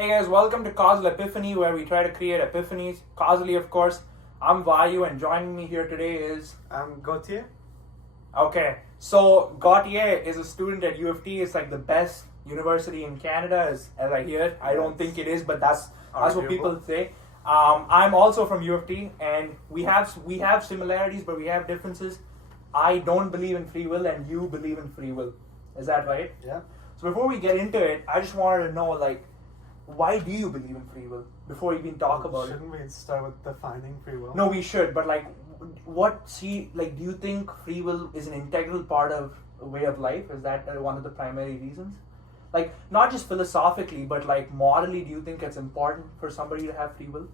Hey guys, welcome to Causal Epiphany, where we try to create epiphanies. Causally, of course. I'm Vayu, and joining me here today is... I'm Gautier. Okay, so Gautier is a student at U of T. It's like the best university in Canada, as I hear. I don't think it is, but that's what people say. I'm also from U of T, and we have similarities, but we have differences. I don't believe in free will, and you believe in free will. Is that right? Yeah. So before we get into it, I just wanted to know, why do you believe in free will? Before we even talk about it. Shouldn't we start with defining free will? No, we should, but do you think free will is an integral part of a way of life? Is that one of the primary reasons? Not just philosophically, but morally, do you think it's important for somebody to have free will?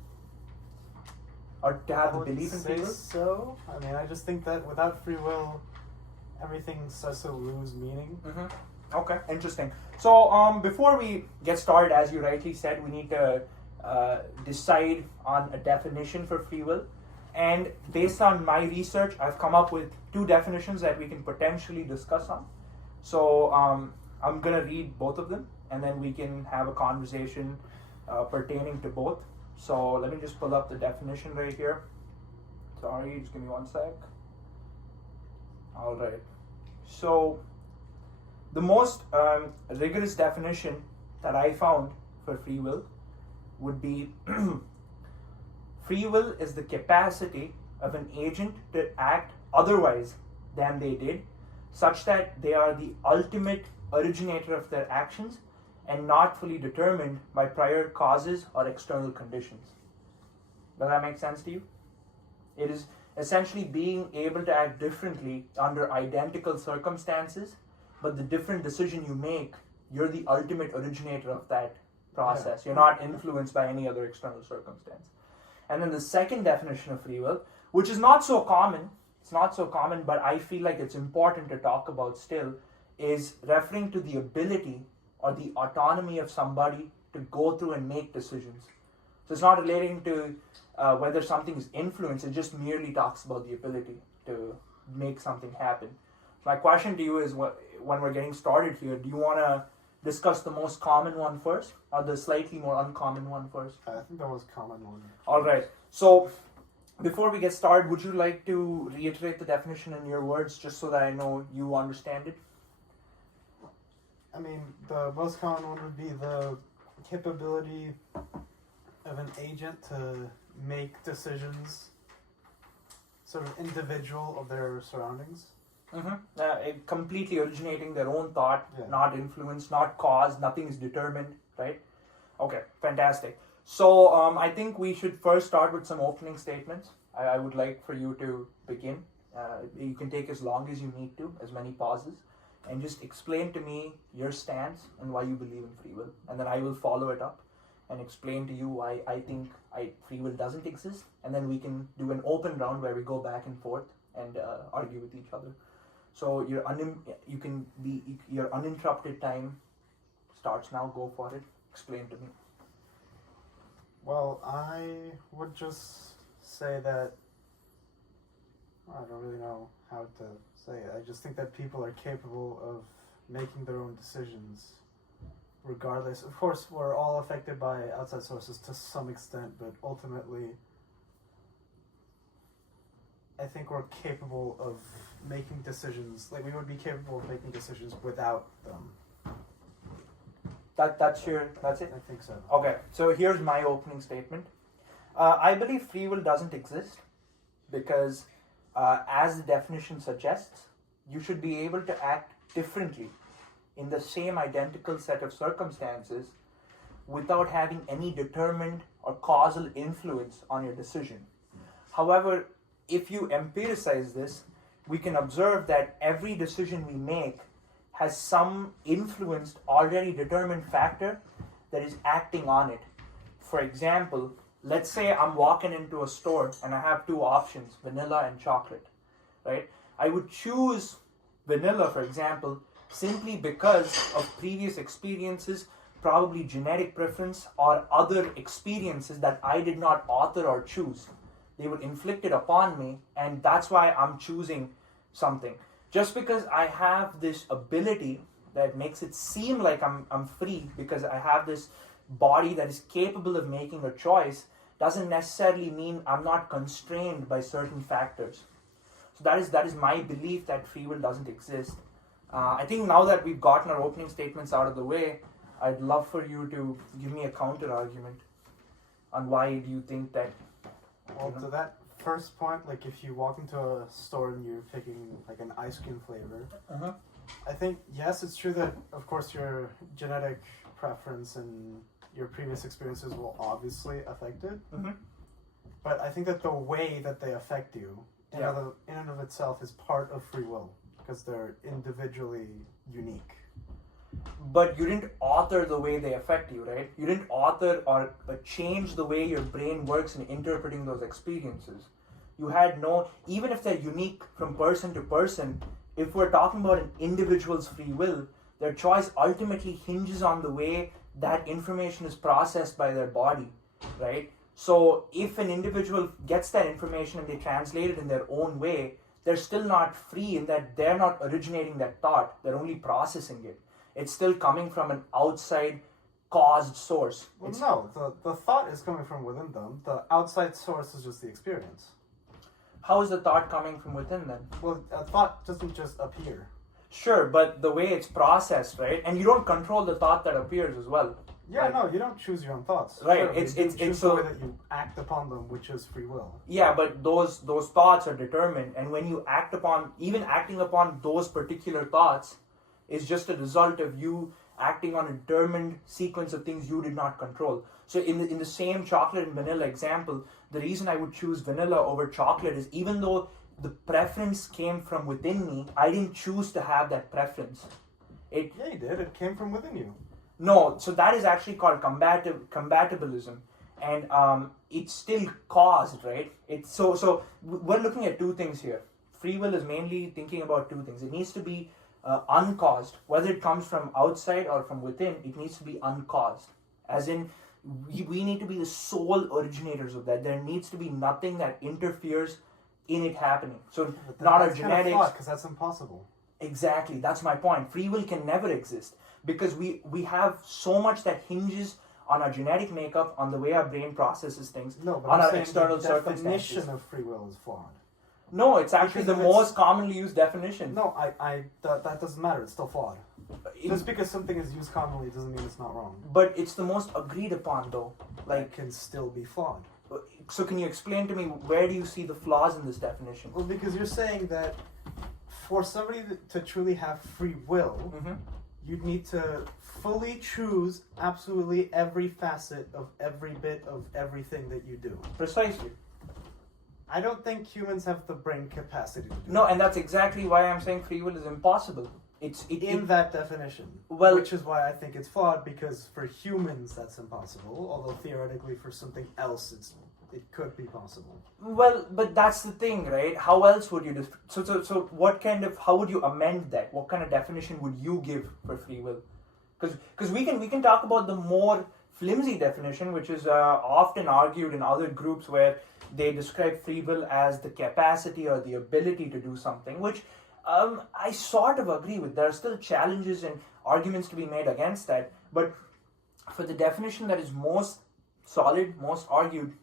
Or to have the belief in free will? So. I mean, I just think that without free will, everything starts to lose meaning. Mm-hmm. Okay, interesting. So, before we get started, as you rightly said, we need to decide on a definition for free will. And based on my research, I've come up with two definitions that we can potentially discuss on. So, I'm going to read both of them, and then we can have a conversation pertaining to both. So, let me just pull up the definition right here. Sorry, just give me one sec. All right. So, the most rigorous definition that I found for free will would be free will is the capacity of an agent to act otherwise than they did, such that they are the ultimate originator of their actions and not fully determined by prior causes or external conditions. Does that make sense to you? It is essentially being able to act differently under identical circumstances, but the different decision you make, you're the ultimate originator of that process. Yeah. You're not influenced by any other external circumstance. And then the second definition of free will, which is not so common, but I feel like it's important to talk about still, is referring to the ability or the autonomy of somebody to go through and make decisions. So it's not relating to whether something is influenced, it just merely talks about the ability to make something happen. My question to you is, when we're getting started here, do you want to discuss the most common one first, or the slightly more uncommon one first? I think the most common one. All right. So, before we get started, would you like to reiterate the definition in your words, just so that I know you understand it? I mean, the most common one would be the capability of an agent to make decisions sort of individual of their surroundings. Mm-hmm. Completely originating their own thought, not influenced, not caused, nothing is determined, right? Okay, fantastic. So I think we should first start with some opening statements. I would like for you to begin. You can take as long as you need to, as many pauses, and just explain to me your stance and why you believe in free will. And then I will follow it up and explain to you why I think free will doesn't exist. And then we can do an open round where we go back and forth and argue with each other. So your uninterrupted time starts now. Go for it. Explain to me. Well, I would just say that I don't really know how to say it. I just think that people are capable of making their own decisions regardless. Of course, we're all affected by outside sources to some extent, but ultimately I think we're capable of making decisions. We would be capable of making decisions without them. That's it? I think so. Okay, so here's my opening statement. I believe free will doesn't exist because, as the definition suggests, you should be able to act differently in the same identical set of circumstances without having any determined or causal influence on your decision. However, if you empiricize this, we can observe that every decision we make has some influenced, already determined factor that is acting on it. For example, let's say I'm walking into a store and I have two options, vanilla and chocolate, right? I would choose vanilla, for example, simply because of previous experiences, probably genetic preference, or other experiences that I did not author or choose. They were inflicted upon me, and that's why I'm choosing something. Just because I have this ability that makes it seem like I'm free, because I have this body that is capable of making a choice doesn't necessarily mean I'm not constrained by certain factors. So that is my belief that free will doesn't exist. I think now that we've gotten our opening statements out of the way, I'd love for you to give me a counter argument on why do you think that. Well, to that first point, like if you walk into a store and you're picking like an ice cream flavor, I think yes, it's true that of course your genetic preference and your previous experiences will obviously affect it. But I think that the way that they affect you in and of itself is part of free will because they're individually unique. But you didn't author the way they affect you, right? You didn't author or change the way your brain works in interpreting those experiences. You had no, even if they're unique from person to person, if we're talking about an individual's free will, their choice ultimately hinges on the way that information is processed by their body, right? So if an individual gets that information and they translate it in their own way, they're still not free in that they're not originating that thought, they're only processing it. It's still coming from an outside caused source. Well, no, the thought is coming from within them. The outside source is just the experience. How is the thought coming from within then? Well, a thought doesn't just appear. Sure, but the way it's processed, right? And you don't control the thought that appears as well. Yeah, right? No, you don't choose your own thoughts. Right, sure, it's the way that you act upon them, which is free will. Yeah, but those thoughts are determined, and when you even acting upon those particular thoughts is just a result of you acting on a determined sequence of things you did not control. So in the same chocolate and vanilla example, the reason I would choose vanilla over chocolate is even though the preference came from within me, I didn't choose to have that preference. Yeah, you did. It came from within you. No, so that is actually called compatibilism, and it's still caused, right? So we're looking at two things here. Free will is mainly thinking about two things. It needs to be uncaused, whether it comes from outside or from within. It needs to be uncaused, as in we need to be the sole originators of that. There needs to be nothing that interferes in it happening. So not our genetics, because that's impossible. Exactly, that's my point. Free will can never exist because we have so much that hinges on our genetic makeup, on the way our brain processes things, no, but on I'm our saying external the circumstances. definition of free will is flawed. No, it's actually Because the most commonly used definition. No, that doesn't matter. It's still flawed. Just because something is used commonly doesn't mean it's not wrong. But it's the most agreed upon, though. It can still be flawed. So can you explain to me where do you see the flaws in this definition? Well, because you're saying that for somebody to truly have free will, you'd need to fully choose absolutely every facet of every bit of everything that you do. Precisely. I don't think humans have the brain capacity to do No, and that's exactly why I'm saying free will is impossible. In that definition. Well, which is why I think it's flawed, because for humans that's impossible, although theoretically for something else it could be possible. Well, but that's the thing, right? How else would you so what kind of, how would you amend that? What kind of definition would you give for free will? Because we can talk about the more flimsy definition, which is often argued in other groups where they describe free will as the capacity or the ability to do something, which I sort of agree with. There are still challenges and arguments to be made against that, but for the definition that is most solid, most argued,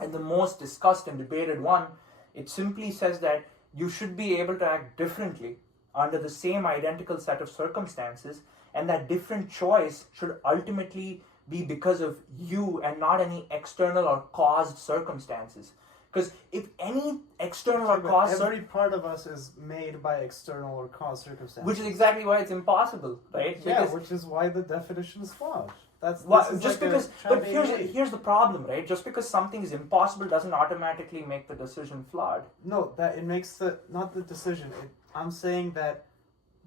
and the most discussed and debated one, it simply says that you should be able to act differently under the same identical set of circumstances, and that different choice should ultimately be because of you and not any external or caused circumstances. Because if any external or caused... Every part of us is made by external or caused circumstances. Which is exactly why it's impossible, right? Yeah, which is why the definition is flawed. Here's the problem, right? Just because something is impossible doesn't automatically make the decision flawed. No, that it makes not the decision. I'm saying that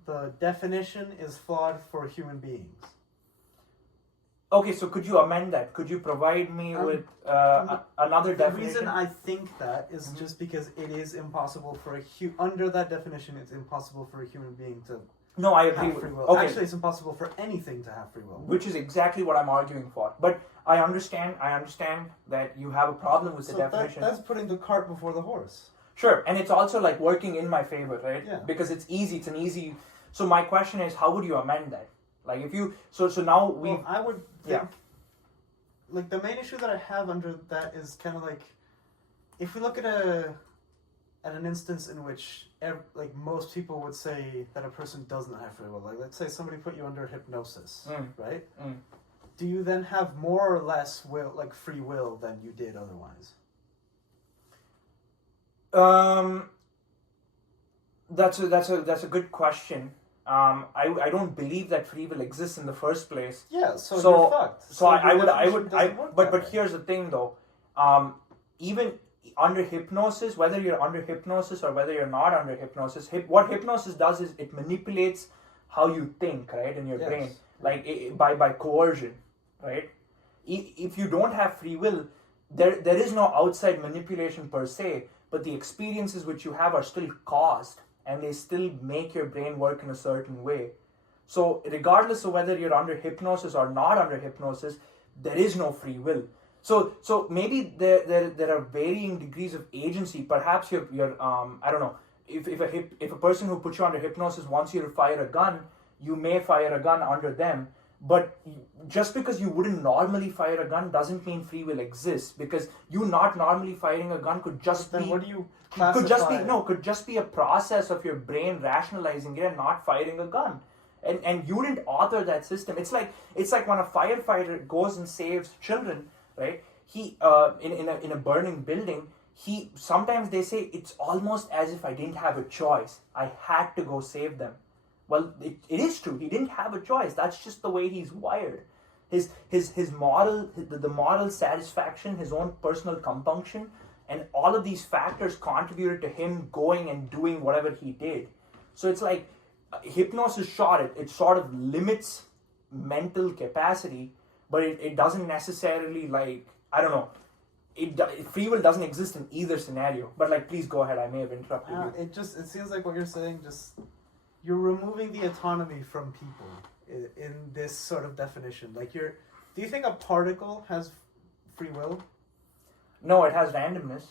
the definition is flawed for human beings. Okay, so could you amend that? Could you provide me with another definition? The reason I think that is just because it is impossible for under that definition, it's impossible for a human being to. No, I agree. Free will. Okay. Actually, it's impossible for anything to have free will. Which is exactly what I'm arguing for. But I understand that you have a problem with the definition. That's putting the cart before the horse. Sure, and it's also like working in my favor, right? Yeah. Because it's an easy. So my question is, how would you amend that? Like if you so now we. Well, I would think like the main issue that I have under that is kind of like, if we look at an instance in which like most people would say that a person doesn't have free will, like let's say somebody put you under hypnosis, right? Do you then have more or less free will than you did otherwise? That's a good question. I don't believe that free will exists in the first place. Yeah, so you're fucked. So but here's the thing though. Even under hypnosis, whether you're under hypnosis or whether you're not under hypnosis, what hypnosis does is it manipulates how you think, right, in your brain, like by coercion, right? If you don't have free will, there is no outside manipulation per se, but the experiences which you have are still caused, and they still make your brain work in a certain way. So regardless of whether you're under hypnosis or not under hypnosis, there is no free will. So maybe there are varying degrees of agency. Perhaps you're I don't know, if a person who puts you under hypnosis wants you to fire a gun, you may fire a gun under them. But just because you wouldn't normally fire a gun doesn't mean free will exists, because you not normally firing a gun could just then be what do you classify? could just be a process of your brain rationalizing it and not firing a gun. And you didn't author that system. It's like when a firefighter goes and saves children, right? He in a burning building, sometimes they say it's almost as if I didn't have a choice. I had to go save them. Well, it is true. He didn't have a choice. That's just the way he's wired. His moral, the moral satisfaction, his own personal compunction, and all of these factors contributed to him going and doing whatever he did. So it's like hypnosis it sort of limits mental capacity, but it doesn't necessarily, like, I don't know. Free will doesn't exist in either scenario. But like, please go ahead. I may have interrupted you. It seems like what you're saying you're removing the autonomy from people in this sort of definition. Like do you think a particle has free will? No, it has randomness.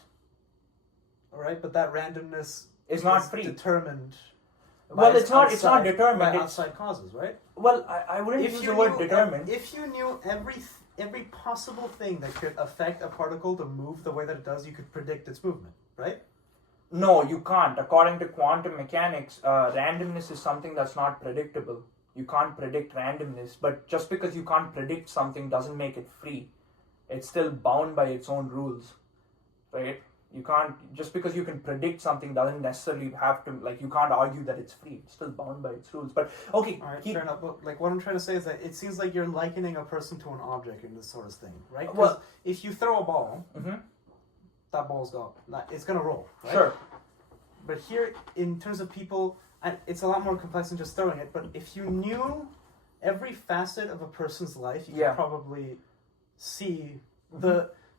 All right, but that randomness is not free. Determined. Well, it's not determined. By outside causes, right? Well, I wouldn't use the word determined. If you knew every possible thing that could affect a particle to move the way that it does, you could predict its movement, right? No, you can't. According to quantum mechanics, randomness is something that's not predictable. You can't predict randomness, but just because you can't predict something doesn't make it free. It's still bound by its own rules, right? You can't, just because you can predict something doesn't necessarily have to, like, you can't argue that it's free. It's still bound by its rules. But, okay. All right, fair enough. But, like, what I'm trying to say is that it seems like you're likening a person to an object in this sort of thing, right? Well, if you throw a ball, that ball's gone. It's going to roll, right? Sure. But here, in terms of people, and it's a lot more complex than just throwing it, but if you knew every facet of a person's life, you could probably see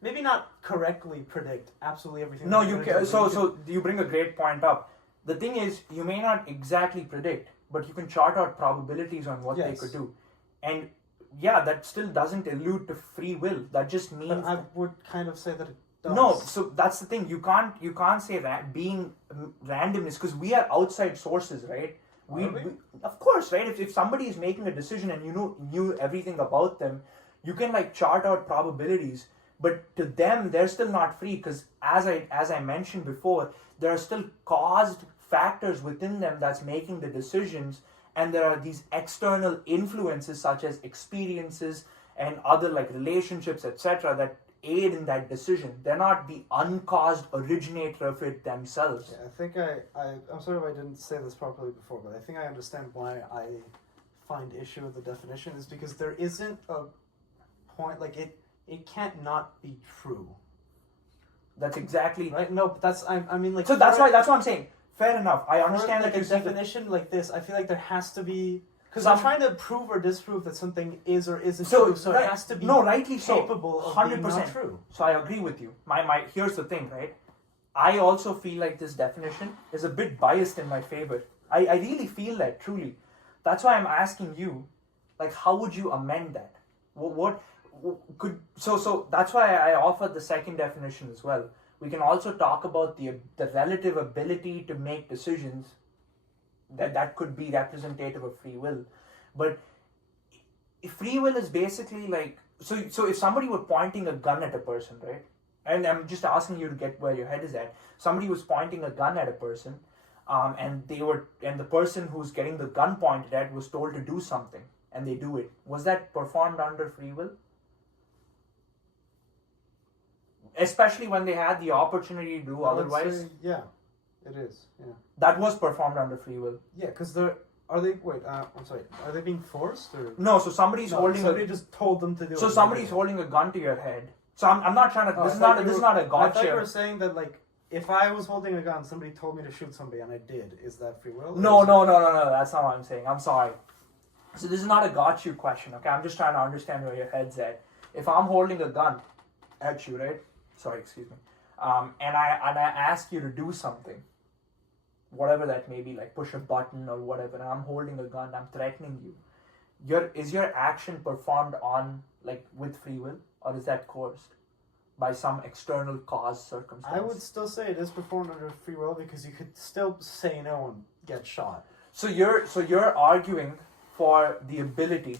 maybe not correctly predict absolutely everything. No, you can. So you bring a great point up. The thing is, you may not exactly predict, but you can chart out probabilities on what they could do. And yeah, that still doesn't allude to free will. That just means... But I would kind of say that it does. No, so that's the thing. You can't say that being randomness, because we are outside sources, right? We of course, right? If somebody is making a decision and you knew everything about them, you can like chart out probabilities. But to them, they're still not free, because as I mentioned before, there are still caused factors within them that's making the decisions, and there are these external influences such as experiences and other like relationships, etc., that aid in that decision. They're not the uncaused originator of it themselves. Yeah, I think I'm sorry if I didn't say this properly before, but I think I understand why I find issue with the definition is because there isn't a point, like it can't not be true. That's exactly right. No, but that's I mean like. So that's what I'm saying. Fair enough. I understand like that a definition like this. I feel like there has to be, because I'm trying to prove or disprove that something is or isn't true. So it has to be rightly capable of 100% being not true. So I agree with you. My here's the thing, right? I also feel like this definition is a bit biased in my favor. I really feel that, truly. That's why I'm asking you, like, how would you amend that? What could so that's why I offered the second definition as well. We can also talk about the relative ability to make decisions that could be representative of free will. But free will is basically like, so if somebody were pointing a gun at a person, right? And I'm just asking you to get where your head is at. Somebody was pointing a gun at a person, and the person who's getting the gun pointed at was told to do something, and they do it. Was that performed under free will? Especially when they had the opportunity to do otherwise? Yeah, it is. Yeah. That was performed under free will. Yeah, because are they being forced or? No, so somebody just told them to do it. So somebody's holding a gun to your head. So I'm not trying to, this is not a gotcha. I thought you were saying that, like, if I was holding a gun, somebody told me to shoot somebody and I did. Is that free will? No, that's not what I'm saying. I'm sorry. So this is not a got you question, okay? I'm just trying to understand where your head's at. If I'm holding a gun at you, right? Sorry, excuse me. And I ask you to do something, whatever that may be, like push a button or whatever, and I'm holding a gun, I'm threatening you. Is your action performed on, like, with free will, or is that coerced by some external cause circumstance? I would still say it is performed under free will because you could still say no and get shot. So you're arguing for the ability.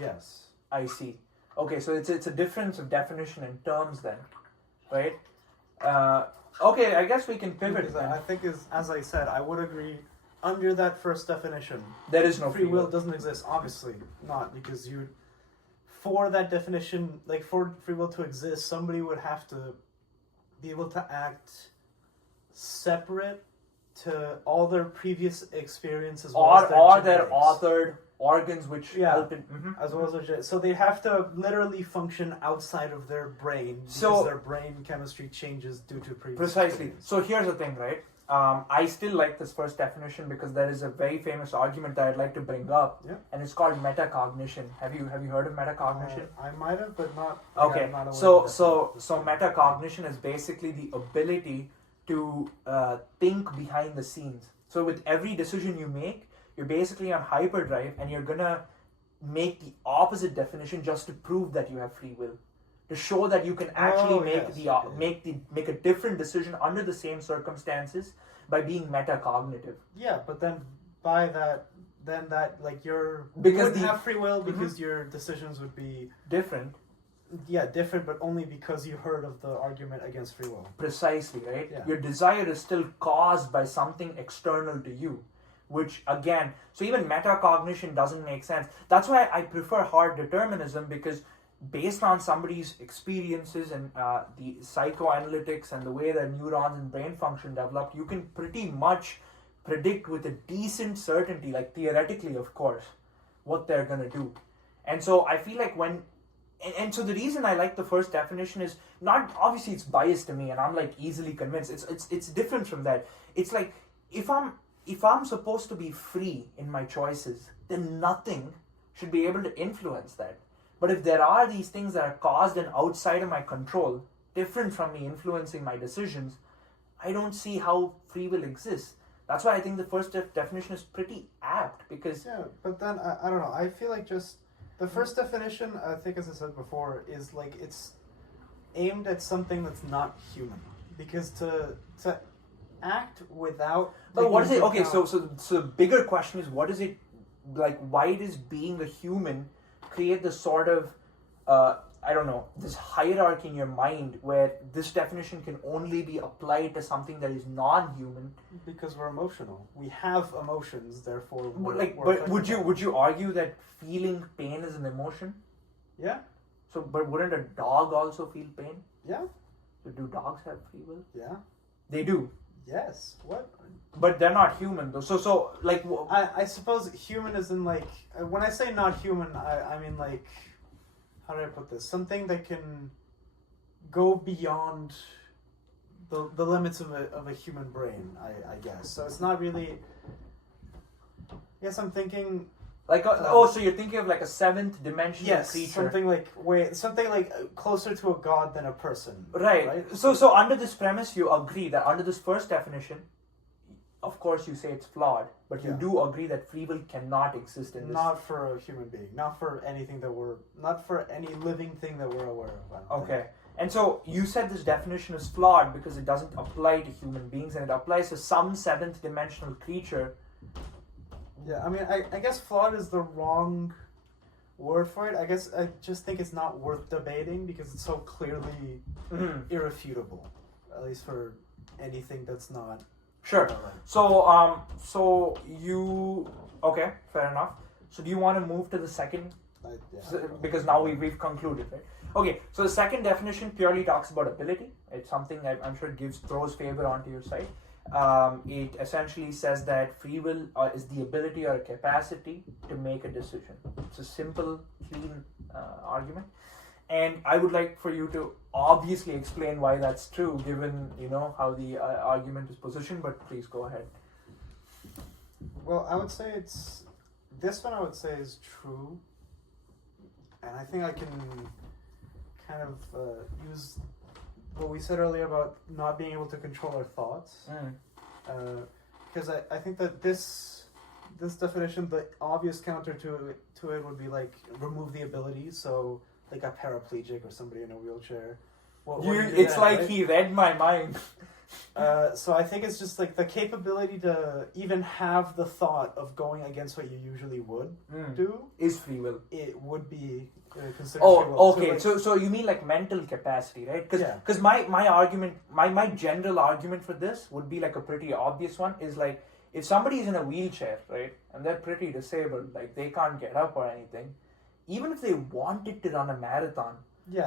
Yes. I see. Okay, so it's a difference of definition in terms then, right? Okay, I guess we can pivot. Because I think, as I said, I would agree. Under that first definition, there is no free will. Doesn't exist. Obviously not, because for that definition, like for free will to exist, somebody would have to be able to act separate to all their previous experiences, or their authored organs, which help in, as well as their, so they have to literally function outside of their brain because their brain chemistry changes due to previous precisely experience. So here's the thing, right? I still like this first definition because there is a very famous argument that I'd like to bring up, and it's called metacognition. Have you heard of metacognition? I might have, but not. Okay, not so metacognition is basically the ability to think behind the scenes. So with every decision you make, you're basically on hyperdrive, and you're gonna make the opposite definition just to prove that you have free will, to show that you can actually make a different decision under the same circumstances by being metacognitive. Yeah, but then by that, like you wouldn't have free will because your decisions would be different. Yeah, different, but only because you heard of the argument against free will. Precisely, right? Yeah. Your desire is still caused by something external to you, which again, so even metacognition doesn't make sense. That's why I prefer hard determinism, because based on somebody's experiences and the psychoanalytics and the way that neurons and brain function developed, you can pretty much predict with a decent certainty, like theoretically, of course, what they're going to do. And so I feel like and so the reason I like the first definition is not, obviously it's biased to me and I'm like easily convinced. It's different from that. It's like, if I'm supposed to be free in my choices, then nothing should be able to influence that. But if there are these things that are caused and outside of my control, different from me influencing my decisions, I don't see how free will exists. That's why I think the first definition is pretty apt, because... Yeah, but then, I don't know, I feel like just... The first definition, I think, as I said before, is like it's aimed at something that's not human. Because to act without... But what is it? Okay, so the bigger question is, what is it, like, why does being a human create this sort of, I don't know, this hierarchy in your mind where this definition can only be applied to something that is non-human? Because we're emotional. We have emotions, therefore but would you argue that feeling pain is an emotion? Yeah. So, but wouldn't a dog also feel pain? Yeah. So do dogs have free will? Yeah. They do. Yes. What? But they're not human though. So like... I suppose human is in like... When I say not human, I mean like... How do I put this? Something that can go beyond the limits of a human brain, I guess. So it's not really... Yes, I'm thinking... Like so you're thinking of like a seventh dimensional creature. something like closer to a god than a person. Right. So under this premise, you agree that under this first definition, of course you say it's flawed, but you do agree that free will cannot exist in this. Not for a human being. Not for anything not for any living thing that we're aware of. Okay. And so you said this definition is flawed because it doesn't apply to human beings, and it applies to some seventh dimensional creature. Yeah, I mean, I guess flawed is the wrong word for it. I guess I just think it's not worth debating because it's so clearly irrefutable, at least for anything that's not. Sure. So you okay? Fair enough. So do you want to move to the second? Because now we've concluded, right? Okay. So the second definition purely talks about ability. It's something I'm sure throws favor onto your side. It essentially says that free will is the ability or capacity to make a decision. It's a simple, clean argument, and I would like for you to obviously explain why that's true, given how the argument is positioned. But please go ahead. Well, I would say this one. I would say is true, and I think I can kind of use what we said earlier about not being able to control our thoughts, because I think that this definition, the obvious counter to it would be like remove the ability, so like a paraplegic or somebody in a wheelchair. It's like right? He read my mind. So I think it's just like the capability to even have the thought of going against what you usually would do is free will. It would be considered free will. Okay. So you mean like mental capacity, right? Because my argument, my general argument for this would be like a pretty obvious one, is like if somebody is in a wheelchair, right, and they're pretty disabled, like they can't get up or anything, even if they wanted to run a marathon,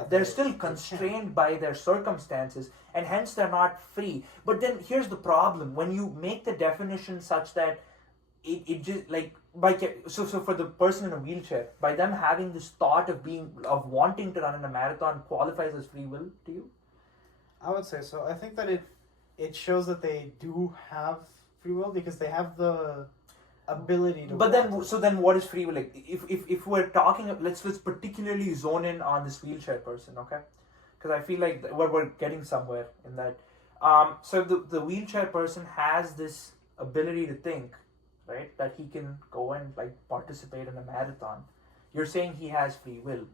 they're still constrained by their circumstances, and hence they're not free. But then here's the problem: when you make the definition such that it just like so for the person in a wheelchair, by them having this thought of wanting to run in a marathon qualifies as free will to you? I would say so. I think that it shows that they do have free will because they have the ability to. But then what is free will? Like if we're talking, let's particularly zone in on this wheelchair person, okay? Because I feel like we're getting somewhere in that. So the wheelchair person has this ability to think, right? That he can go and like participate in a marathon. You're saying he has free will.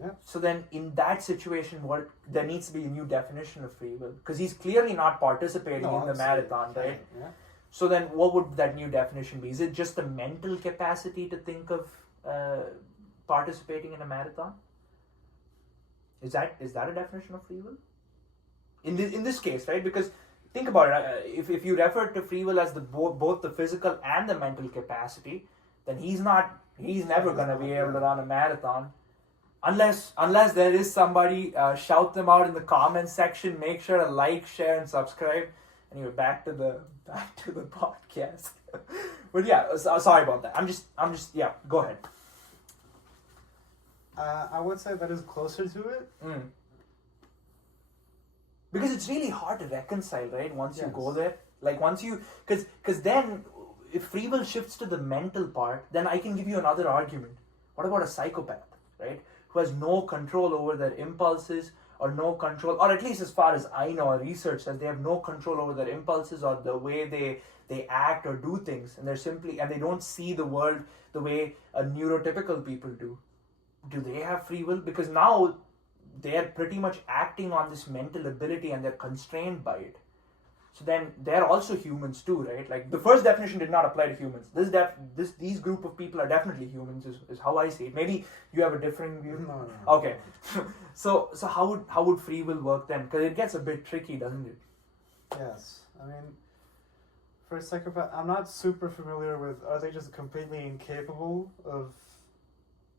Yeah. So then in that situation, there needs to be a new definition of free will, because he's clearly not participating in the marathon, right? Yeah. So then what would that new definition be? Is it just the mental capacity to think of participating in a marathon? Is that a definition of free will? In this case, right? Because think about it. If you refer to free will as both the physical and the mental capacity, then he's never going to be able to run a marathon. Unless there is somebody, shout them out in the comments section. Make sure to like, share, and subscribe. Anyway, back to the podcast. But yeah, sorry about that. I'm just yeah. Go ahead. I would say that is closer to it. Because it's really hard to reconcile, right? Once you go there, like once you, because then if free will shifts to the mental part, then I can give you another argument. What about a psychopath, right? Who has no control over their impulses, or no control, or at least as far as I know, or research says, they have no control over their impulses or the way they act or do things, and they don't see the world the way neurotypical people do. Do they have free will? Because now they are pretty much acting on this mental ability and they're constrained by it. So then they're also humans too, right? Like the first definition did not apply to humans. These group of people are definitely humans, is how I see it. Maybe you have a different view. No. Okay. So how would free will work then? Because it gets a bit tricky, doesn't it? Yes. I mean, for a psychopath, I'm not super familiar with. Are they just completely incapable of?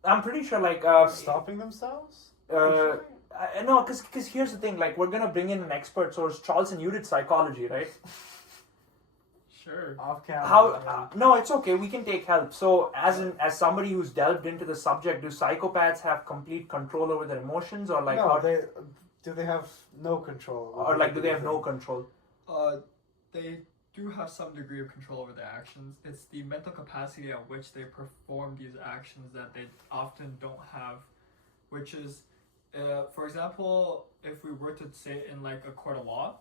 I'm pretty sure, like stopping themselves. No, because here's the thing. Like, we're gonna bring in an expert source. Charleston, you did psychology, right? Sure. Off camera. How? No, it's okay. We can take help. So, as somebody who's delved into the subject, do psychopaths have complete control over their emotions, or like? No, do they have no control? Or like, do they have no control? They do have some degree of control over their actions. It's the mental capacity at which they perform these actions that they often don't have, which is. For example, if we were to say in like a court of law,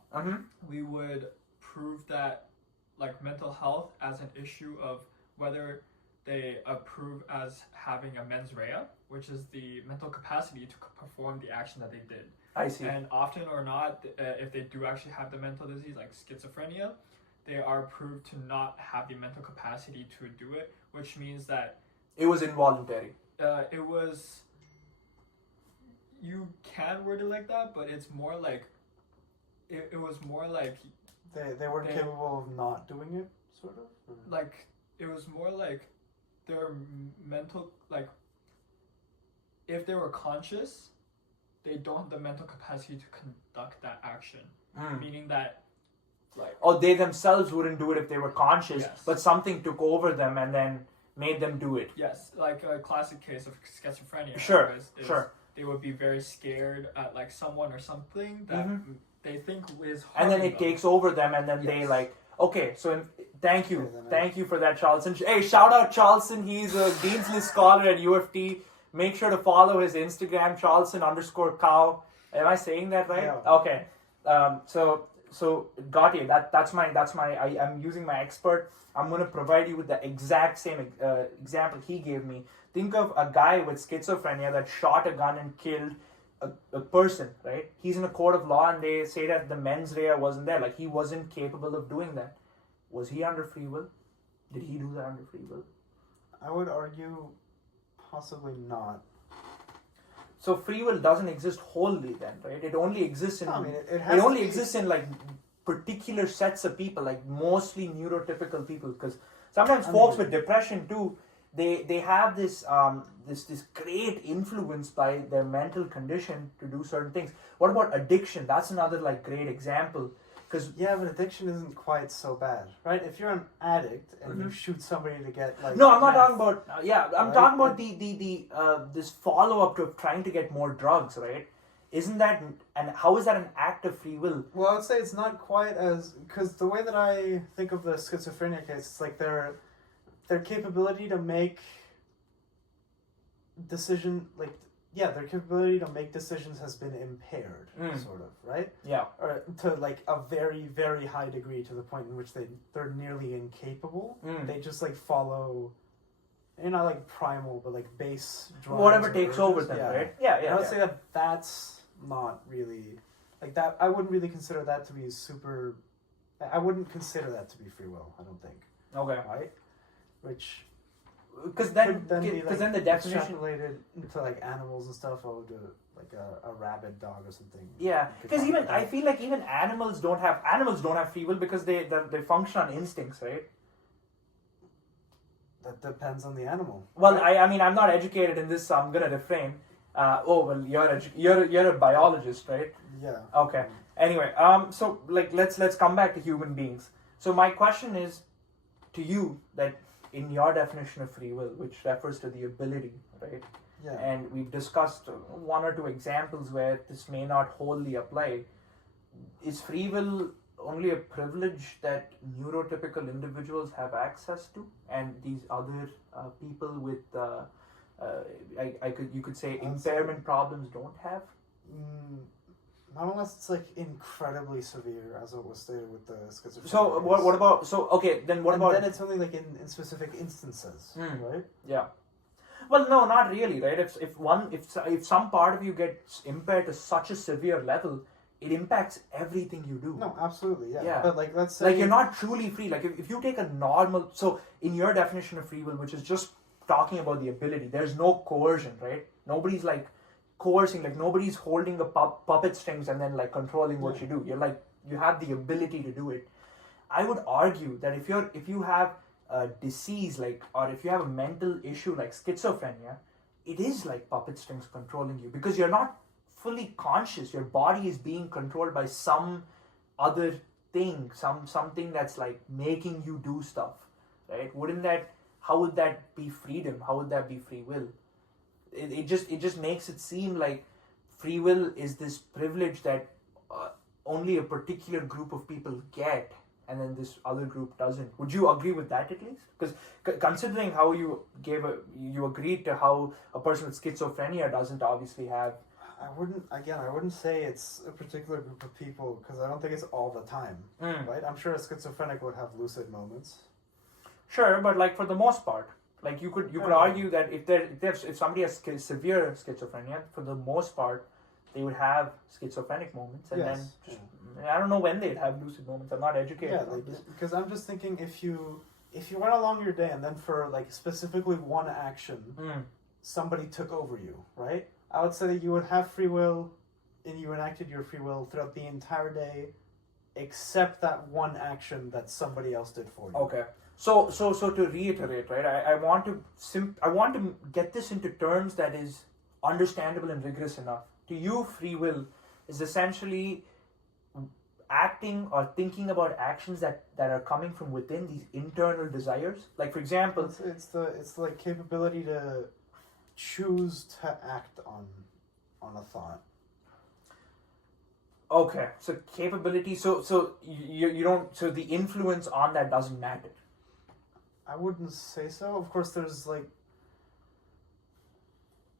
we would prove that like mental health as an issue of whether they approve as having a mens rea, which is the mental capacity to perform the action that they did. I see. And often or not, if they do actually have the mental disease like schizophrenia, they are proved to not have the mental capacity to do it, which means that it was involuntary. it was. You can word it like that, but it's more like. It was more like. They weren't capable of not doing it, sort of. Or? Like it was more like their mental like. If they were conscious, they don't have the mental capacity to conduct that action. Meaning that, like, they themselves wouldn't do it if they were conscious, yes. but something took over them and then made them do it. Yes, like a classic case of schizophrenia. Sure, is sure. They would be very scared at like someone or something that they think is harming and then it them. takes over them, and then Yes. they like, okay, so thank you for that, Charleston. Hey, shout out Charleston. He's a Deansley scholar at UFT. Make sure to follow his Instagram, Charleston_cow. Am I saying that right? Yeah. Okay. So got you. That's my. I'm using my expert. I'm going to provide you with the exact same example he gave me. Think of a guy with schizophrenia that shot a gun and killed a person, right? He's in a court of law and they say that the mens rea wasn't there. Like, he wasn't capable of doing that. Was he under free will? Did he do that under free will? I would argue possibly not. So free will doesn't exist wholly then, right? It only exists in... I mean, it it only exists in, like, particular sets of people, like mostly neurotypical people, because sometimes folks with depression too, they have this this great influence by their mental condition to do certain things. What about addiction? That's another like great example. Because but addiction isn't quite so bad, right? If you're an addict and you shoot somebody to get like no, I'm not meth, talking about I'm talking about the this follow up to trying to get more drugs, right? Isn't that, and how is that an act of free will? Well, I would say it's not quite as, because the way that I think of the schizophrenia case, it's like their capability to make their capability to make decisions has been impaired, sort of, right? Yeah. Or to like a very, very high degree, to the point in which they're nearly incapable. They just like follow, not like primal, but like base drives. Whatever takes over them, yeah. right? Yeah. And I would say that that's not really, like that, I wouldn't really consider that to be I wouldn't consider that to be free will, I don't think. Okay. Right? Which... Because then because then the definition extrapolated into like animals and stuff, like a rabid dog or something. Yeah, because even I feel like even animals don't have free will because they function on instincts, right? That depends on the animal. Well, right? I mean I'm not educated in this, so I'm gonna refrain. You're a biologist, right? Yeah. Okay. Anyway, so like let's come back to human beings. So my question is to you that, in your definition of free will, which refers to the ability, right? Yeah. And we've discussed one or two examples where this may not wholly apply. Is free will only a privilege that neurotypical individuals have access to, and these other people with, you could say, impairment problems don't have? Not unless it's like incredibly severe, as it was stated with the schizophrenia. So what about? So okay, then what about? Then it's only like in specific instances, right? Yeah. Well, no, not really, right? If some part of you gets impaired to such a severe level, it impacts everything you do. No, absolutely, yeah. Yeah. But like, let's say, like, you're not truly free. Like if you take a normal, so in your definition of free will, which is just talking about the ability, there's no coercion, right? Nobody's like coercing, like nobody's holding the puppet strings and then like controlling what you do. You're like, you have the ability to do it. I would argue that if you have a disease, like, or if you have a mental issue like schizophrenia, it is like puppet strings controlling you, because you're not fully conscious. Your body is being controlled by some other thing, something that's like making you do stuff, right? How would that be freedom? How would that be free will? It just makes it seem like free will is this privilege that only a particular group of people get, and then this other group doesn't. Would you agree with that at least? Because considering how you agreed to how a person with schizophrenia doesn't obviously have. I wouldn't say it's a particular group of people, because I don't think it's all the time, right? I'm sure a schizophrenic would have lucid moments. Sure, but like for the most part. Like you could argue that if somebody has severe schizophrenia, for the most part, they would have schizophrenic moments, and then I don't know when they'd have lucid moments. I'm not educated. Yeah, because I'm just thinking, if you went along your day and then for like specifically one action, somebody took over you, right? I would say that you would have free will, and you enacted your free will throughout the entire day, except that one action that somebody else did for you. Okay. So to reiterate, right? I want to get this into terms that is understandable and rigorous enough. To you, free will is essentially acting or thinking about actions that are coming from within these internal desires. Like, for example, It's the capability to choose to act on a thought. okay, so capability. So you don't. So the influence on that doesn't matter. I wouldn't say so. Of course, there's like,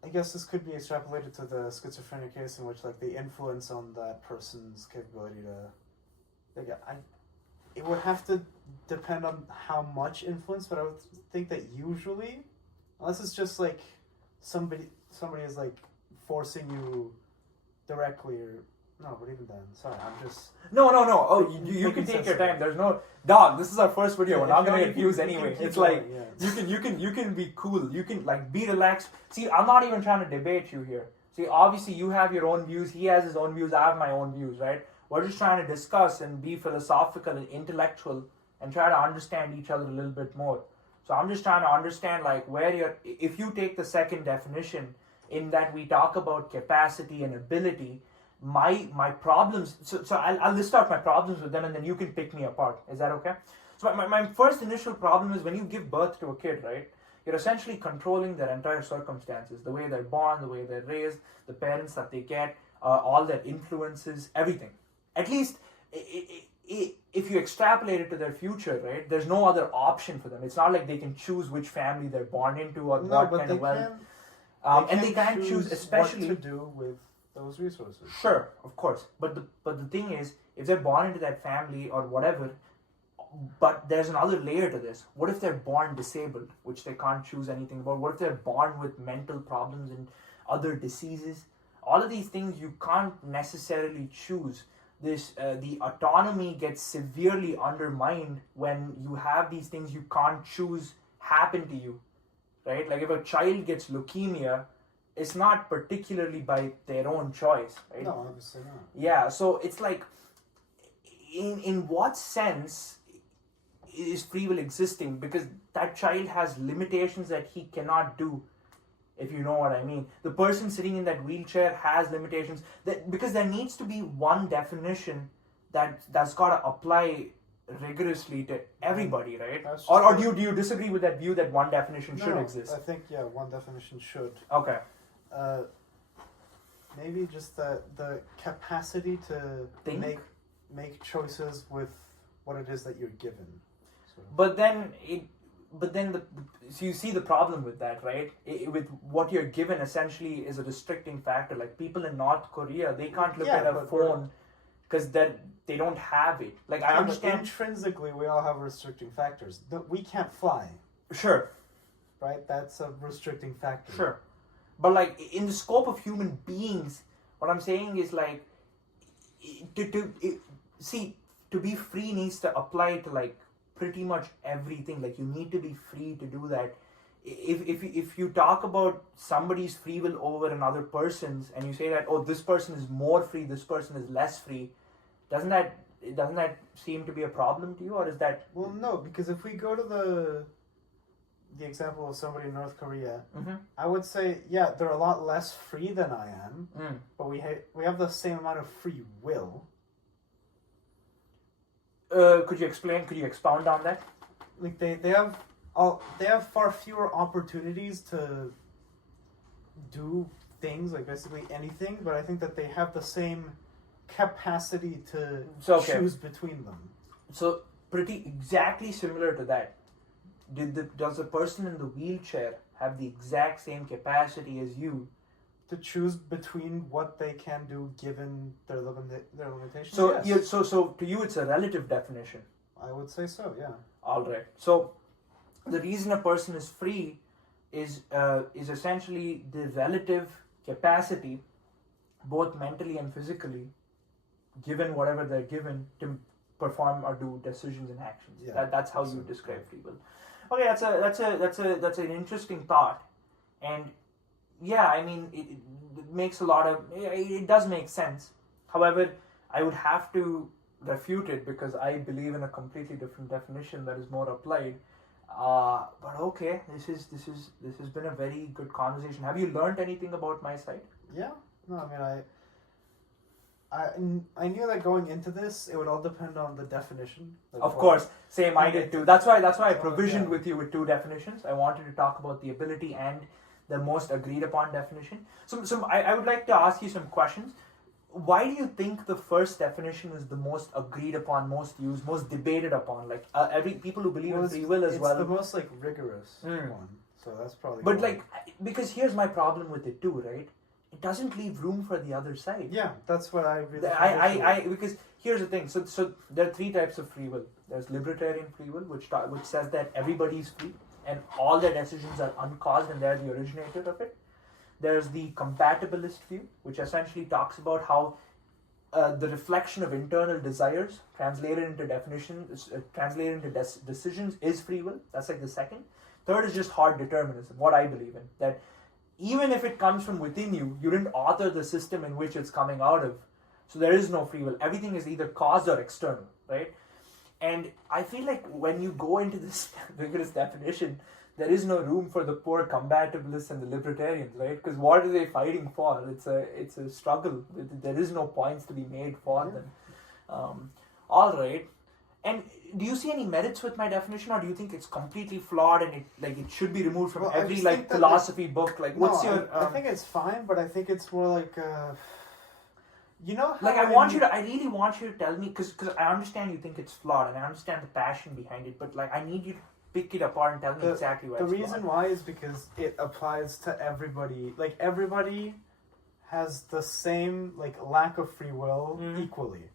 I guess this could be extrapolated to the schizophrenic case in which like the influence on that person's capability to, like, it would have to depend on how much influence, but I would think that usually, unless it's just like somebody is like forcing you directly or. No, but even then, sorry, I'm just... No. Oh, you can take your time. There's no... Dog, this is our first video. We're not going to get views anyway. It's like, you can be cool. You can, like, be relaxed. See, I'm not even trying to debate you here. See, obviously, you have your own views. He has his own views. I have my own views, right? We're just trying to discuss and be philosophical and intellectual and try to understand each other a little bit more. So I'm just trying to understand, like, where you're... If you take the second definition in that we talk about capacity and ability... My problems, so I'll list out my problems with them and then you can pick me apart. Is that okay? So my first initial problem is when you give birth to a kid, right? You're essentially controlling their entire circumstances, the way they're born, the way they're raised, the parents that they get, all their influences, everything. At least if you extrapolate it to their future, right? There's no other option for them. It's not like they can choose which family they're born into or what kind of wealth. And they can't choose especially what to do with those resources. Sure, of course. But the thing is, if they're born into that family or whatever, but there's another layer to this. What if they're born disabled, which they can't choose anything about? What if they're born with mental problems and other diseases? All of these things you can't necessarily choose. The autonomy gets severely undermined when you have these things you can't choose happen to you, right? Like if a child gets leukemia, it's not particularly by their own choice, right? No, obviously not. Yeah, so it's like, in what sense is free will existing? Because that child has limitations that he cannot do, if you know what I mean. The person sitting in that wheelchair has limitations, because there needs to be one definition that's got to apply rigorously to everybody, right? Or do you disagree with that view that one definition should exist? I think, one definition should. Okay. Maybe just the capacity to think? make choices with what it is that you're given. So. But then so you see the problem with that, right? With what you're given essentially is a restricting factor. Like people in North Korea, they can't look at a phone because they don't have it. Like I understand intrinsically we all have restricting factors. We can't fly. Sure. Right? That's a restricting factor. Sure. But like in the scope of human beings, what I'm saying is like to be free needs to apply to like pretty much everything. Like you need to be free to do that. If you talk about somebody's free will over another person's and you say that, oh, this person is more free, this person is less free, doesn't that seem to be a problem to you, or is that? Well, no, because if we go to the example of somebody in North Korea, I would say, they're a lot less free than I am, but we have the same amount of free will. Could you expound on that? Like they have far fewer opportunities to do things, like basically anything, but I think that they have the same capacity to choose between them. So pretty exactly similar to that. Does the person in the wheelchair have the exact same capacity as you to choose between what they can do given their limitations? So yes. So to you it's a relative definition. I would say so, yeah. All right. So the reason a person is free is essentially the relative capacity, both mentally and physically, given whatever they're given, to perform or do decisions and actions. Yeah, that's how you describe free will. Okay, that's an interesting thought, and yeah, I mean, it makes a lot of, it does make sense. However, I would have to refute it because I believe in a completely different definition that is more applied. But okay, this has been a very good conversation. Have you learned anything about my side? Yeah. No, I mean, I knew that going into this, it would all depend on the definition. Of course, same I did too. That's why I So, provisioned yeah. with you with two definitions. I wanted to talk about the ability and the most agreed upon definition. So I would like to ask you some questions. Why do you think the first definition is the most agreed upon, most used, most debated upon? Like every people who believe in free will as well. It's the most like rigorous one, so that's probably. But why. like, because here's my problem with it too, right? It doesn't leave room for the other side. Yeah, that's what I really. I because here's the thing. So there are three types of free will. There's libertarian free will, which says that everybody is free and all their decisions are uncaused and they're the originator of it. There's the compatibilist view, which essentially talks about how the reflection of internal desires translated into decisions is free will. That's like the second. Third is just hard determinism, what I believe in. That even if it comes from within you, you didn't author the system in which it's coming out of. So there is no free will. Everything is either caused or external, right? And I feel like when you go into this rigorous definition, there is no room for the poor compatibilists and the libertarians, right? Because what are they fighting for? It's a struggle. There is no points to be made for them. All right. And do you see any merits with my definition, or do you think it's completely flawed and it should be removed from every philosophy book? Like, what's your? I think it's fine, but I think it's more like. You know, how I really want you to tell me, because I understand you think it's flawed, and I understand the passion behind it, but like I need you to pick it apart and tell me exactly why. The reason why is because it applies to everybody. Like everybody has the same like lack of free will equally.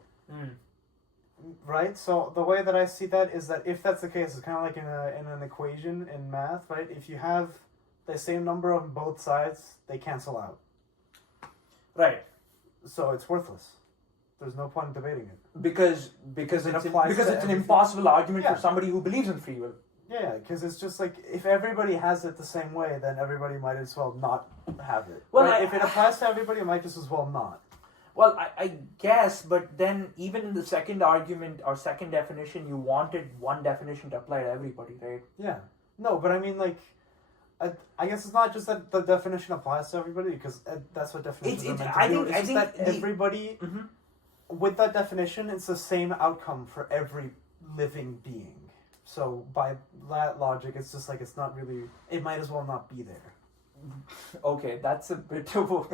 Right? So the way that I see that is that if that's the case, it's kind of like in an equation in math, right? If you have the same number on both sides, they cancel out. Right. So it's worthless. There's no point in debating it. Because it's an impossible argument for somebody who believes in free will. Yeah, because it's just like if everybody has it the same way, then everybody might as well not have it. Well, right? If it applies to everybody, it might just as well not. Well, I guess, but then even in the second argument or second definition, you wanted one definition to apply to everybody, right? Yeah. No, but I mean, like, I guess it's not just that the definition applies to everybody, because that's what definitions are meant to do. It's just that everybody, with that definition, it's the same outcome for every living being. So by that logic, it's just like it's not really. It might as well not be there. Okay, that's a bit of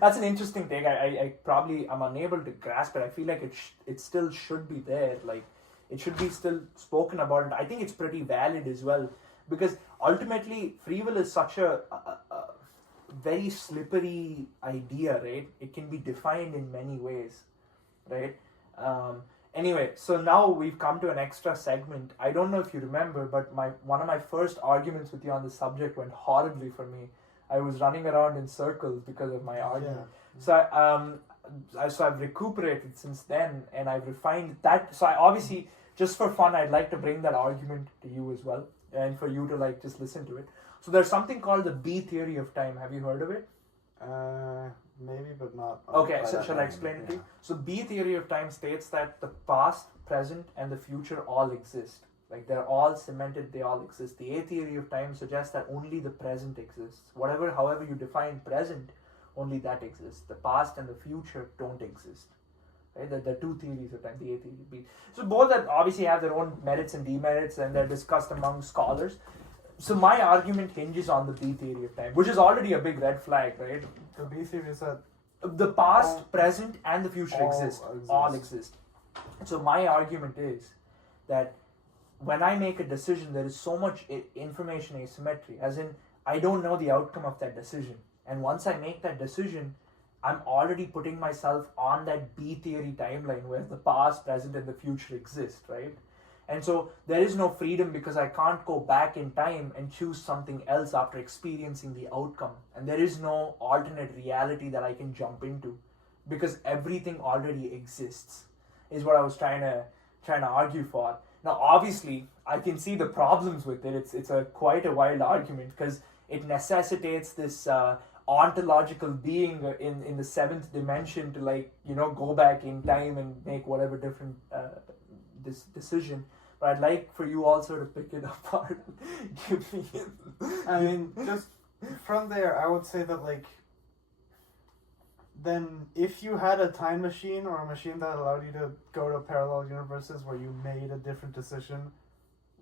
that's an interesting take. I probably am unable to grasp it. I feel like it still should be there. Like it should be still spoken about. And I think it's pretty valid as well, because ultimately free will is such a very slippery idea, right? It can be defined in many ways, right? Anyway, so now we've come to an extra segment. I don't know if you remember, but one of my first arguments with you on the subject went horribly for me. I was running around in circles because of my argument. Yeah. So I've recuperated since then, and I've refined that. So I obviously, just for fun, I'd like to bring that argument to you as well, and for you to like just listen to it. So there's something called the B theory of time. Have you heard of it? Maybe, but not. Okay, so shall I explain it to you? So B theory of time states that the past, present, and the future all exist. Like they're all cemented, they all exist. The A theory of time suggests that only the present exists. However you define present, only that exists. The past and the future don't exist. Right? The two theories of time, the A theory, B. So both that obviously have their own merits and demerits, and they're discussed among scholars. So my argument hinges on the B theory of time, which is already a big red flag, right? The B theory is that the past, present, and the future all exist. So my argument is that when I make a decision, there is so much information asymmetry, as in I don't know the outcome of that decision. And once I make that decision, I'm already putting myself on that B theory timeline where the past, present, and the future exist, right? And so there is no freedom because I can't go back in time and choose something else after experiencing the outcome. And there is no alternate reality that I can jump into because everything already exists, is what I was trying to argue for. Now, obviously, I can see the problems with it. It's quite a wild argument because it necessitates this ontological being in the seventh dimension to like go back in time and make whatever different this decision. But I'd like for you also to pick it apart. Give me. I mean, just from there, I would say that like, then if you had a time machine or a machine that allowed you to go to parallel universes where you made a different decision,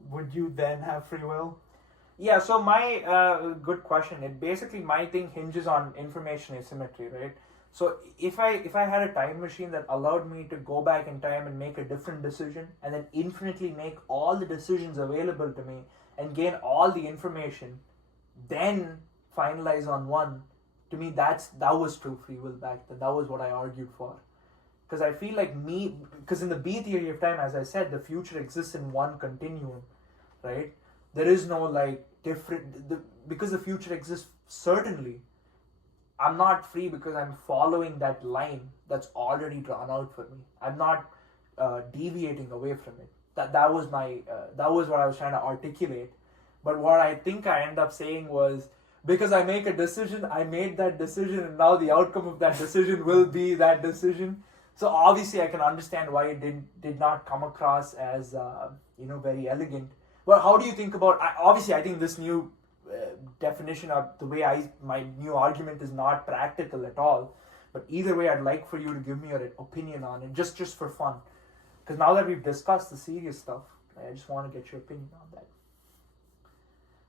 would you then have free will? Yeah, so my good question. It basically, my thing hinges on information asymmetry, right? So if I had a time machine that allowed me to go back in time and make a different decision and then infinitely make all the decisions available to me and gain all the information, then finalize on one, to me that was true free will back then. That was what I argued for. Because I feel like because in the B theory of time, as I said, the future exists in one continuum, right? There is no like because the future exists certainly. I'm not free because I'm following that line that's already drawn out for me. I'm not deviating away from it. That was what I was trying to articulate. But what I think I end up saying was, because I make a decision, I made that decision, and now the outcome of that decision will be that decision. So obviously I can understand why it did not come across as very elegant. Well, how do you think about? Obviously, I think this new definition of the way my new argument is not practical at all. But either way, I'd like for you to give me your opinion on it, just for fun. Because now that we've discussed the serious stuff, I just want to get your opinion on that.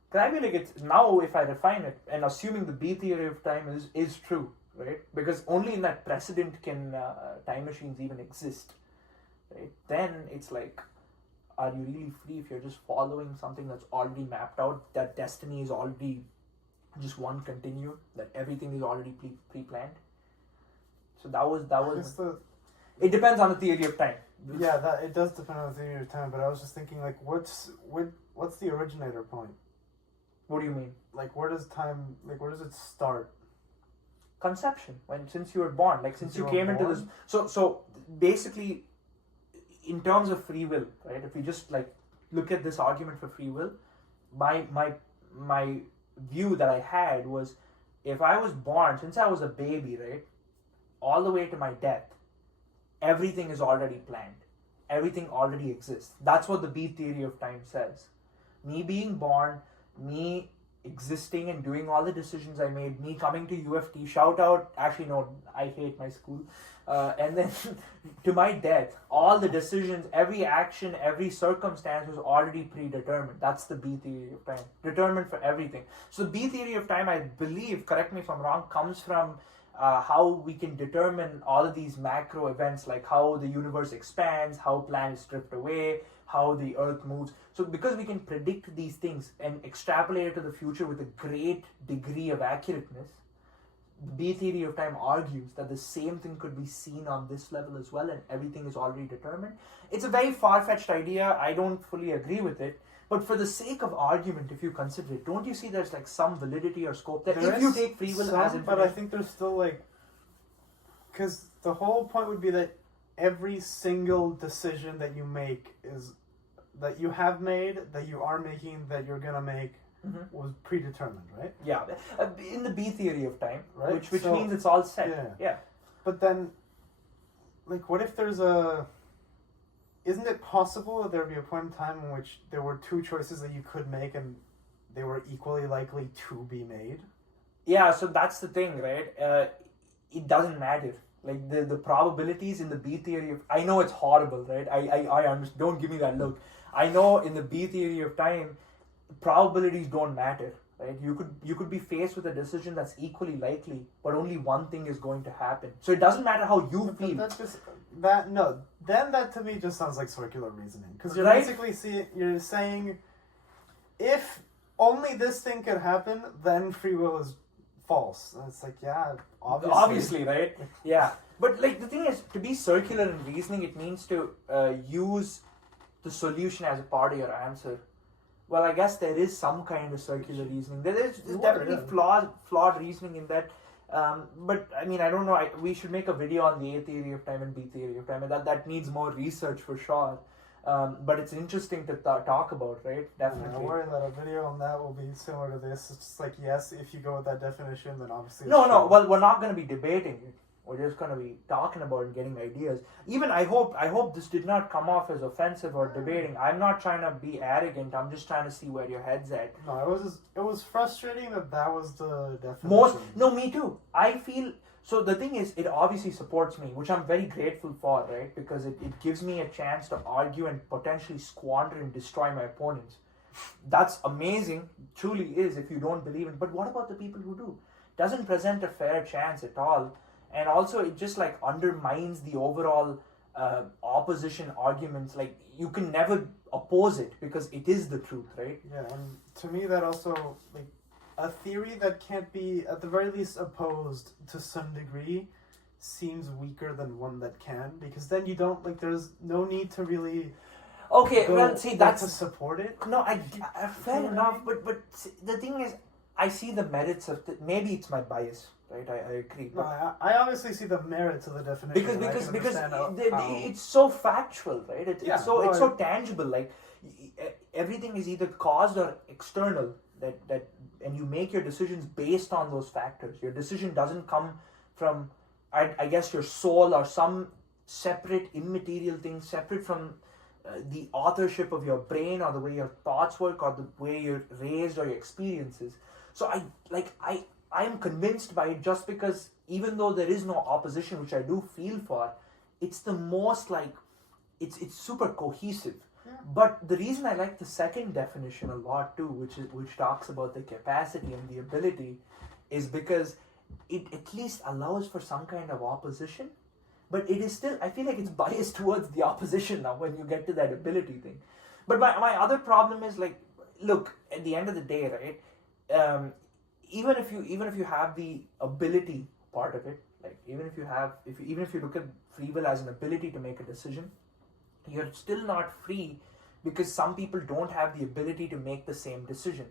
Because I feel like it's now, if I refine it, and assuming the B theory of time is true, right? Because only in that precedent can time machines even exist, right? Then it's like, are you really free if you're just following something that's already mapped out, that destiny is already just one continuum, that everything is already pre-planned? So that was it depends on the theory of time. Yeah, it does depend on the theory of time, but I was just thinking like, what's the originator point? What do you mean? Like, where does it start? Conception, since you were born, like since you came into this. So basically, in terms of free will, right? If we just like look at this argument for free will, my view that I had was, if I was born, since I was a baby, right, all the way to my death, everything is already planned. Everything already exists. That's what the B theory of time says. Me being born, me existing and doing all the decisions I made, me coming to UFT, shout out, actually no, I hate my school, and then to my death, all the decisions, every action, every circumstance was already predetermined. That's the B theory of time, determined for everything. So the B theory of time, I believe, correct me if I'm wrong, comes from how we can determine all of these macro events, like how the universe expands, how planets drift away, how the earth moves. So because we can predict these things and extrapolate it to the future with a great degree of accurateness, the B theory of time argues that the same thing could be seen on this level as well, and everything is already determined. It's a very far-fetched idea. I don't fully agree with it. But for the sake of argument, if you consider it, don't you see there's like some validity or scope that if you take free will as information? But I think there's still like, because the whole point would be that every single decision that you make that you have made, that you are making, that you're gonna make, was predetermined, right? Yeah, in the B theory of time, right? Which means it's all set. Yeah. But then, like, what if isn't it possible that there would be a point in time in which there were two choices that you could make and they were equally likely to be made? Yeah, so that's the thing, right? It doesn't matter. Like, the probabilities in the B theory of... I know it's horrible, right? I understand. Don't give me that look. I know in the B theory of time, probabilities don't matter, right? You could be faced with a decision that's equally likely, but only one thing is going to happen. So it doesn't matter how you feel. Then that to me just sounds like circular reasoning. Because you're right? basically you're saying, if only this thing could happen, then free will is false. And it's like, yeah, obviously, right? Yeah. But like the thing is, to be circular in reasoning, it means to use the solution as a part of your answer. Well, I guess there is some kind of circular reasoning. There's definitely flawed reasoning in that. But I mean, I don't know. We should make a video on the A theory of time and B theory of time, and that needs more research for sure. But it's interesting to talk about, right? Definitely. I worry that a video on that will be similar to this. It's just like, yes, if you go with that definition, then obviously it's No. true. Well, we're not going to be debating it. We're just going to be talking about and getting ideas. Even I hope this did not come off as offensive or debating. I'm not trying to be arrogant. I'm just trying to see where your head's at. No, it was frustrating that was the definition. Me too. I feel so. The thing is, it obviously supports me, which I'm very grateful for, right? Because it gives me a chance to argue and potentially squander and destroy my opponents. That's amazing, truly is, if you don't believe in. But what about the people who do? Doesn't present a fair chance at all. And also, it just like undermines the overall opposition arguments. Like, you can never oppose it because it is the truth, right? Yeah, and to me that also, like, a theory that can't be at the very least opposed to some degree seems weaker than one that can, because then you don't, like, there's no need to really to support it. No, fair enough, but the thing is, I see the merits of maybe it's my bias. Right, I agree. No, I obviously see the merits of the definition. Because it's so factual, right? It's so tangible. Like, everything is either caused or external. That and you make your decisions based on those factors. Your decision doesn't come from, I guess, your soul or some separate immaterial thing, separate from the authorship of your brain or the way your thoughts work or the way you're raised or your experiences. So I am convinced by it just because even though there is no opposition, which I do feel for, it's the most like, it's super cohesive. Yeah. But the reason I like the second definition a lot too, which talks about the capacity and the ability, is because it at least allows for some kind of opposition. But it is still, I feel like it's biased towards the opposition now when you get to that ability thing. But my other problem is, like, look, at the end of the day, right, even if you have the ability part of it, like even if you look at free will as an ability to make a decision, you're still not free because some people don't have the ability to make the same decision.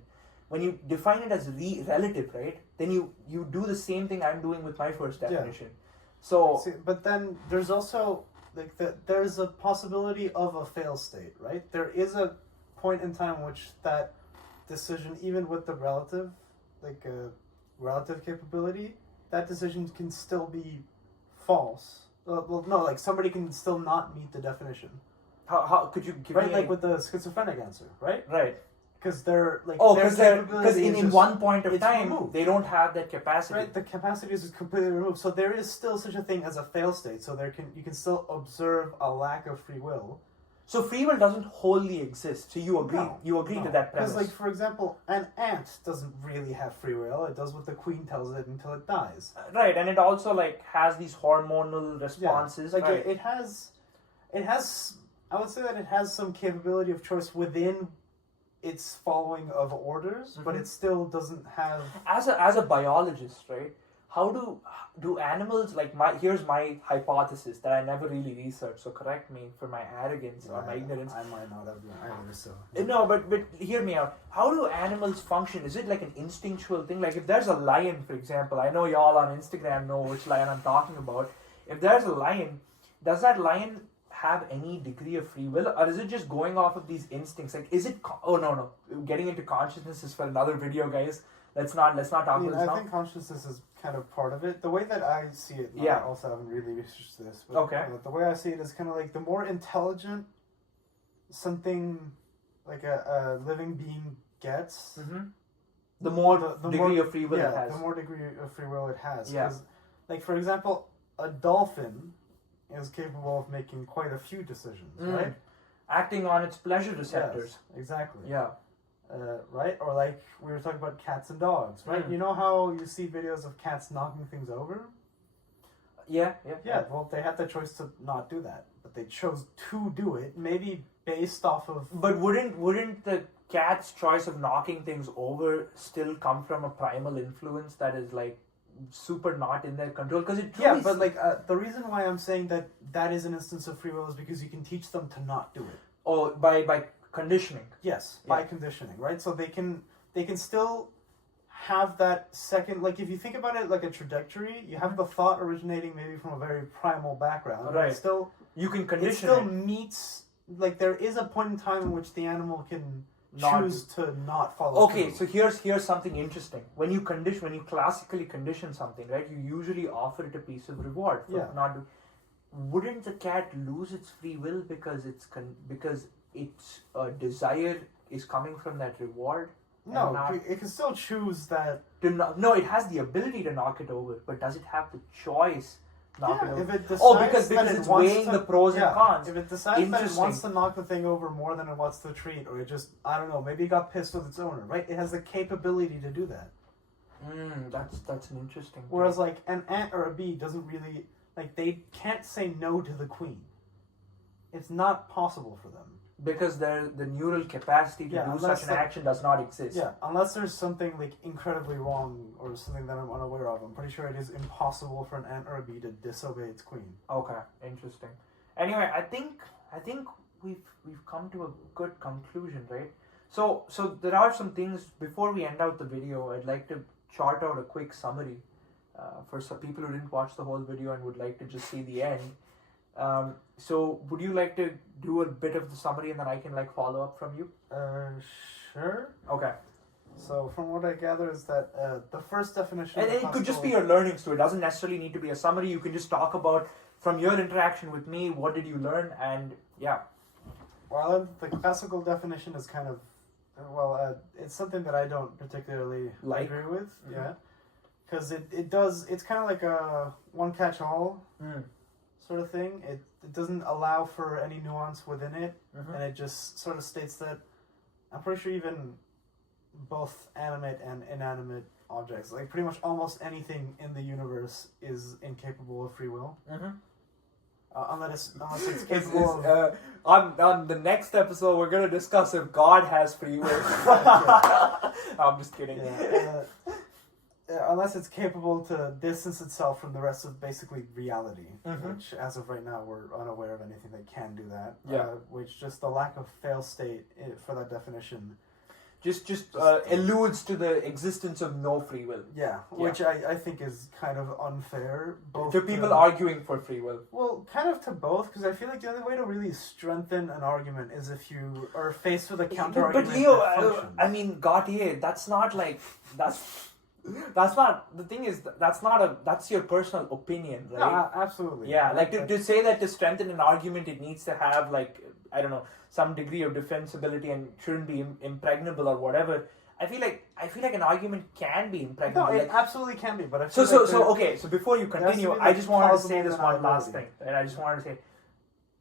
When you define it as relative, right, then you do the same thing I'm doing with my first definition. Yeah. So, but then there's also like there's a possibility of a fail state, right? There is a point in time which that decision, even with the relative capability, that decision can still be false. Well, no, like somebody can still not meet the definition. How could you give me like with the schizophrenic answer, right? Right. Because they're like because in one point of time removed. They don't have that capacity. Right, the capacity is completely removed. So there is still such a thing as a fail state. So you can still observe a lack of free will. So free will doesn't wholly exist. So you agree? No, you agree to that premise? Because, like, for example, an ant doesn't really have free will. It does what the queen tells it until it dies. Right, and it also like has these hormonal responses. Yeah. Like right. it has. I would say that it has some capability of choice within its following of orders, but it still doesn't have. As a biologist, right? How do animals, like, here's my hypothesis that I never really researched, so correct me for my arrogance or my ignorance. I might not have been either, so. No, but hear me out. How do animals function? Is it like an instinctual thing? Like, if there's a lion, for example, I know y'all on Instagram know which lion I'm talking about. If there's a lion, does that lion have any degree of free will, or is it just going off of these instincts? Like, is it? Oh no, getting into consciousness is for another video, guys. Let's not talk about this now. I think consciousness is kind of part of it. The way that I see it, I also haven't really researched this, but the way I see it is kind of like the more intelligent something like a living being gets, the more degree of free will it has. The more degree of free will it has. Yeah. Like, for example, a dolphin is capable of making quite a few decisions, right? Acting on its pleasure receptors. Yes, exactly. Yeah. Right? Or like we were talking about cats and dogs, right? You know how you see videos of cats knocking things over? Yeah. Well, they had the choice to not do that, but they chose to do it, maybe based off of. But wouldn't the cat's choice of knocking things over still come from a primal influence that is like super not in their control? Because it truly but like the reason why I'm saying that is an instance of free will is because you can teach them to not do it. Oh, by conditioning. Yes, by conditioning, right? So they can still have that second, like, if you think about it like a trajectory, you have the thought originating maybe from a very primal background, right? Still, you can condition it still meets like there is a point in time in which the animal can Not- choose to not follow. Okay, through. so here's something interesting. When you classically condition something, right? You usually offer it a piece of reward for Yeah. not. Wouldn't the cat lose its free will because because its desire is coming from that reward? no, and not- it can still choose that. No, it has the ability to knock it over, but does it have the choice? Knock it Yeah, over? if it decides Oh, because that it it's wants weighing to- the pros and cons. If it decides that it Interesting. wants to knock the thing over more than it wants to treat, or it just, I don't know, maybe it got pissed with its owner, right? It has the capability to do that. That's an interesting. Whereas like an ant or a bee doesn't really, like they can't say no to the queen. It's not possible for them. because the neural capacity to Yeah, do unless such an the- action does not exist. Yeah, unless there's something like incredibly wrong or something that I'm unaware of, I'm pretty sure it is impossible for an ant or a bee to disobey its queen. Okay, interesting. Anyway, I think we've come to a good conclusion, right? So there are some things before we end out the video. I'd like to chart out a quick summary for some people who didn't watch the whole video and would like to just see the end. So would you like to do a bit of the summary and then I can like follow up from you? Sure. Okay. So from what I gather is that the first definition. And of it could just be classical- your learnings too. It doesn't necessarily need to be a summary. You can just talk about from your interaction with me, what did you learn, and yeah. Well, the classical definition is kind of, it's something that I don't particularly Like? agree with. Mhm. Yeah, because it's kind of like a one catch all sort of thing. It doesn't allow for any nuance within it, Mhm. and it just sort of states that I'm pretty sure even both animate and inanimate objects, like pretty much almost anything in the universe, is incapable of free will. Mm-hmm. Unless it's capable of... On the next episode, we're gonna discuss if God has free will. I'm just kidding. Yeah, unless it's capable to distance itself from the rest of basically reality, Mhm. which as of right now we're unaware of anything that can do that. Yeah. Which just the lack of fail state for that definition. Just alludes to the existence of no free will. Yeah, which I think is kind of unfair. Both To people to- arguing for free will. Well, kind of to both, because I feel like the only way to really strengthen an argument is if you are faced with a counter argument. But Leo, that functions. I mean, Gautier, that's not like that's not the thing. Is that's your personal opinion, right? No, absolutely. Yeah, like That- to say that to strengthen an argument, it needs to have like I don't know some degree of defensibility and shouldn't be impregnable or whatever. I feel like an argument can be No, impregnable. it like, absolutely can be, but I so feel like okay. So before you there has to continue, be, I like, just wanted to say plausible this one last thing, deniability. and I just wanted to say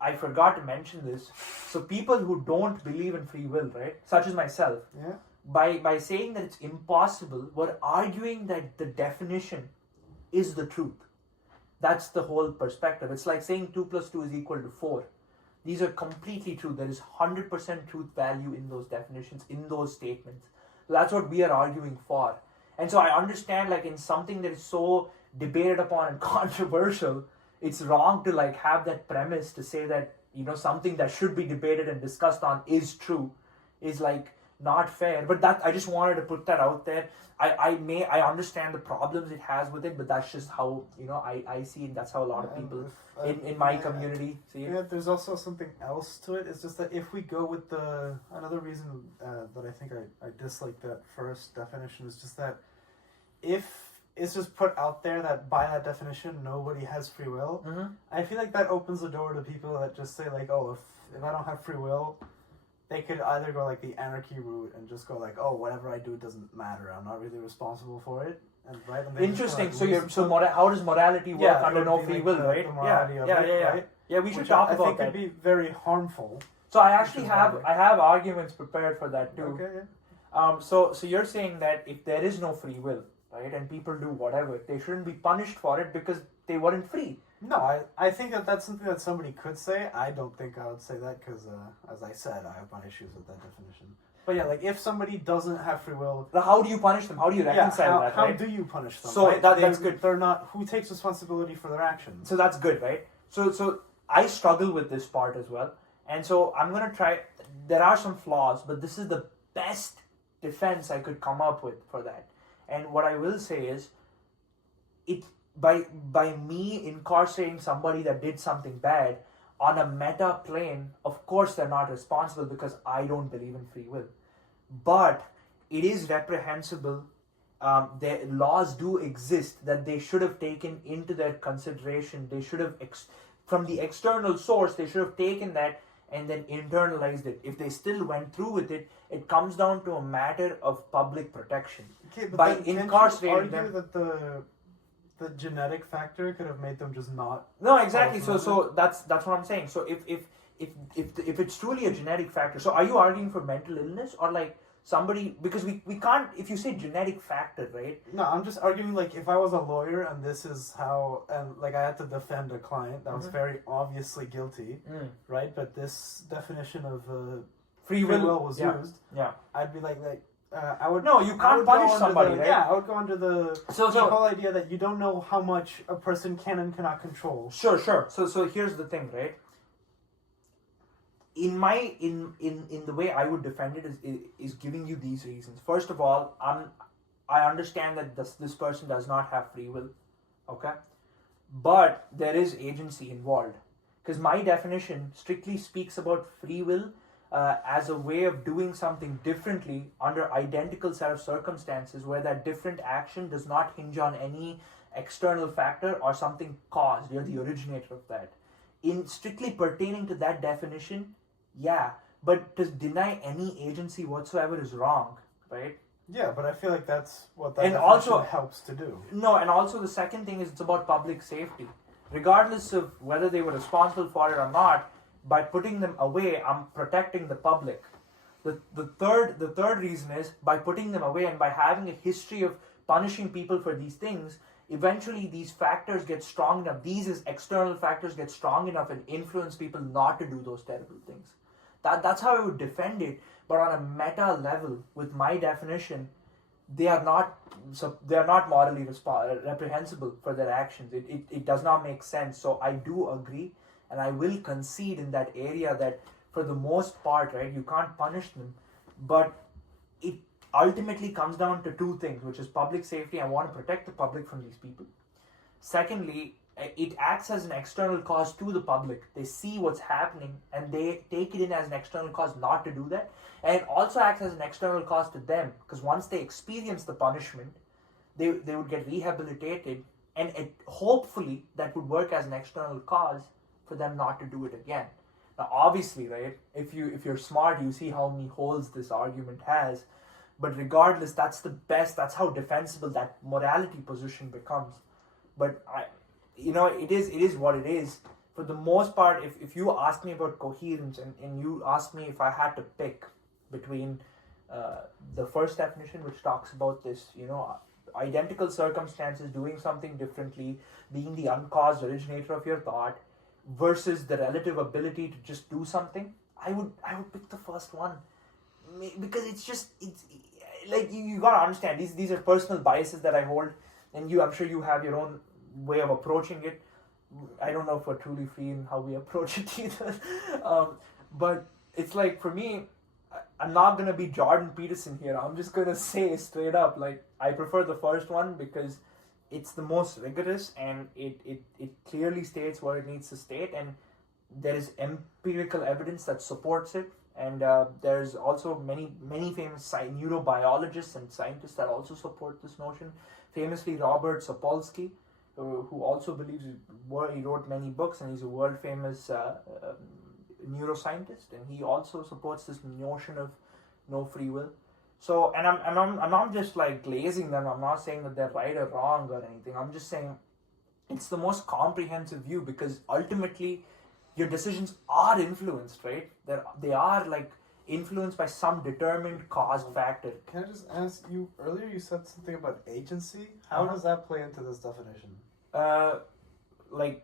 I forgot to mention this. So people who don't believe in free will, right, such as myself, Yeah. by saying that it's impossible, we're arguing that the definition is the truth. That's the whole perspective. It's like saying 2 + 2 = 4. These are completely true. There is 100% truth value in those definitions, in those statements. That's what we are arguing for. And so I understand, like, in something that is so debated upon and controversial, it's wrong to, like, have that premise to say that, you know, something that should be debated and discussed on is true, is, like, not fair. But that, I just wanted to put that out there. I understand the problems it has with it, but that's just how, you know, I see it. That's how a lot of people in my community see it. Yeah, there's also something else to it. It's just that if we go with another reason that I think I dislike that first definition is just that if it's just put out there that by that definition nobody has free will, Mm-hmm. I feel like that opens the door to people that just say like, oh, if I don't have free will, they could either go like the anarchy route and just go like, oh, whatever I do doesn't matter. I'm not really responsible for it. And right. And they just Interesting. kinda, like, So how does morality work yeah, under it no would be, free like, will, the right? morality Yeah, of yeah, it, yeah, yeah. right? Yeah, we should Which talk I about think that. could be very harmful. So I actually is have valid. I have arguments prepared for that too. Okay. Yeah. So you're saying that if there is no free will, right, and people do whatever, they shouldn't be punished for it because they weren't free. No, I think that's something that somebody could say. I don't think I would say that because, as I said, I have my issues with that definition. But yeah, like if somebody doesn't have free will, Now, how do you punish them? How do you reconcile that? how Right? do you punish them? So right? that's good. They're not. Who takes responsibility for their actions? So that's good, right? So I struggle with this part as well, and so I'm gonna try. There are some flaws, but this is the best defense I could come up with for that. And what I will say is, it by me incarcerating somebody that did something bad, on a meta plane, of course they're not responsible because I don't believe in free will. But it is reprehensible. Their laws do exist that they should have taken into their consideration. They should have, from the external source, they should have taken that and then internalized it. If they still went through with it, it comes down to a matter of public protection. Okay, but By then can't incarcerating you argue them. that the genetic factor could have made them just not. No, exactly. Powerful. So that's what I'm saying. So if it's truly a genetic factor, so are you arguing for mental illness or like somebody, because we can't, if you say genetic factor, right? No, I'm just arguing like if I was a lawyer and this is how, and like I had to defend a client that was very obviously guilty, right? But this definition of free will was used. Yeah. I'd be like I would. No, you can't punish somebody, right? Yeah, I would go under the So whole idea that you don't know how much a person can and cannot control. Sure. So here's the thing, right? In the way I would defend it is giving you these reasons. First of all, I understand that this person does not have free will, okay, but there is agency involved, because my definition strictly speaks about free will as a way of doing something differently under identical set of circumstances where that different action does not hinge on any external factor or something caused. You're the originator of that. In strictly pertaining to that definition, yeah, but to deny any agency whatsoever is wrong, right? Yeah, but I feel like that's what that And definition also helps to do. No, and also the second thing is it's about public safety. Regardless of whether they were responsible for it or not, by putting them away, I'm protecting the public. The third reason is by putting them away and by having a history of punishing people for these things, eventually these factors get strong enough, these external factors get strong enough and influence people not to do those terrible things. That's how I would defend it. But on a meta level, with my definition, they are not morally reprehensible for their actions. It does not make sense. So I do agree, and I will concede in that area that for the most part, right, you can't punish them. But it ultimately comes down to two things, which is public safety. I want to protect the public from these people. Secondly, it acts as an external cause to the public. They see what's happening and they take it in as an external cause not to do that. And it also acts as an external cause to them, because once they experience the punishment, they would get rehabilitated, and hopefully that would work as an external cause for them not to do it again. Now obviously, right, if you're smart, you see how many holes this argument has. But regardless, that's how defensible that morality position becomes. But it is what it is. For the most part, if you ask me about coherence and you ask me if I had to pick between the first definition, which talks about this, identical circumstances, doing something differently, being the uncaused originator of your thought, versus the relative ability to just do something, I would pick the first one, because it's like you gotta understand these are personal biases that I hold, and I'm sure you have your own way of approaching it. I don't know if we're truly free in how we approach it either. But it's like, for me, I'm not going to be Jordan Peterson here. I'm just going to say straight up, like, I prefer the first one because it's the most rigorous and it clearly states what it needs to state, and there is empirical evidence that supports it. And there's also many famous neurobiologists and scientists that also support this notion. Famously, Robert Sapolsky, who also believes he wrote many books, and he's a world famous neuroscientist, and he also supports this notion of no free will. So, and I'm not just like glazing them. I'm not saying that they're right or wrong or anything. I'm just saying it's the most comprehensive view, because ultimately your decisions are influenced, right? They are like influenced by some determined caused factor. Can I just ask you, earlier you said something about agency. How does that play into this definition? Like,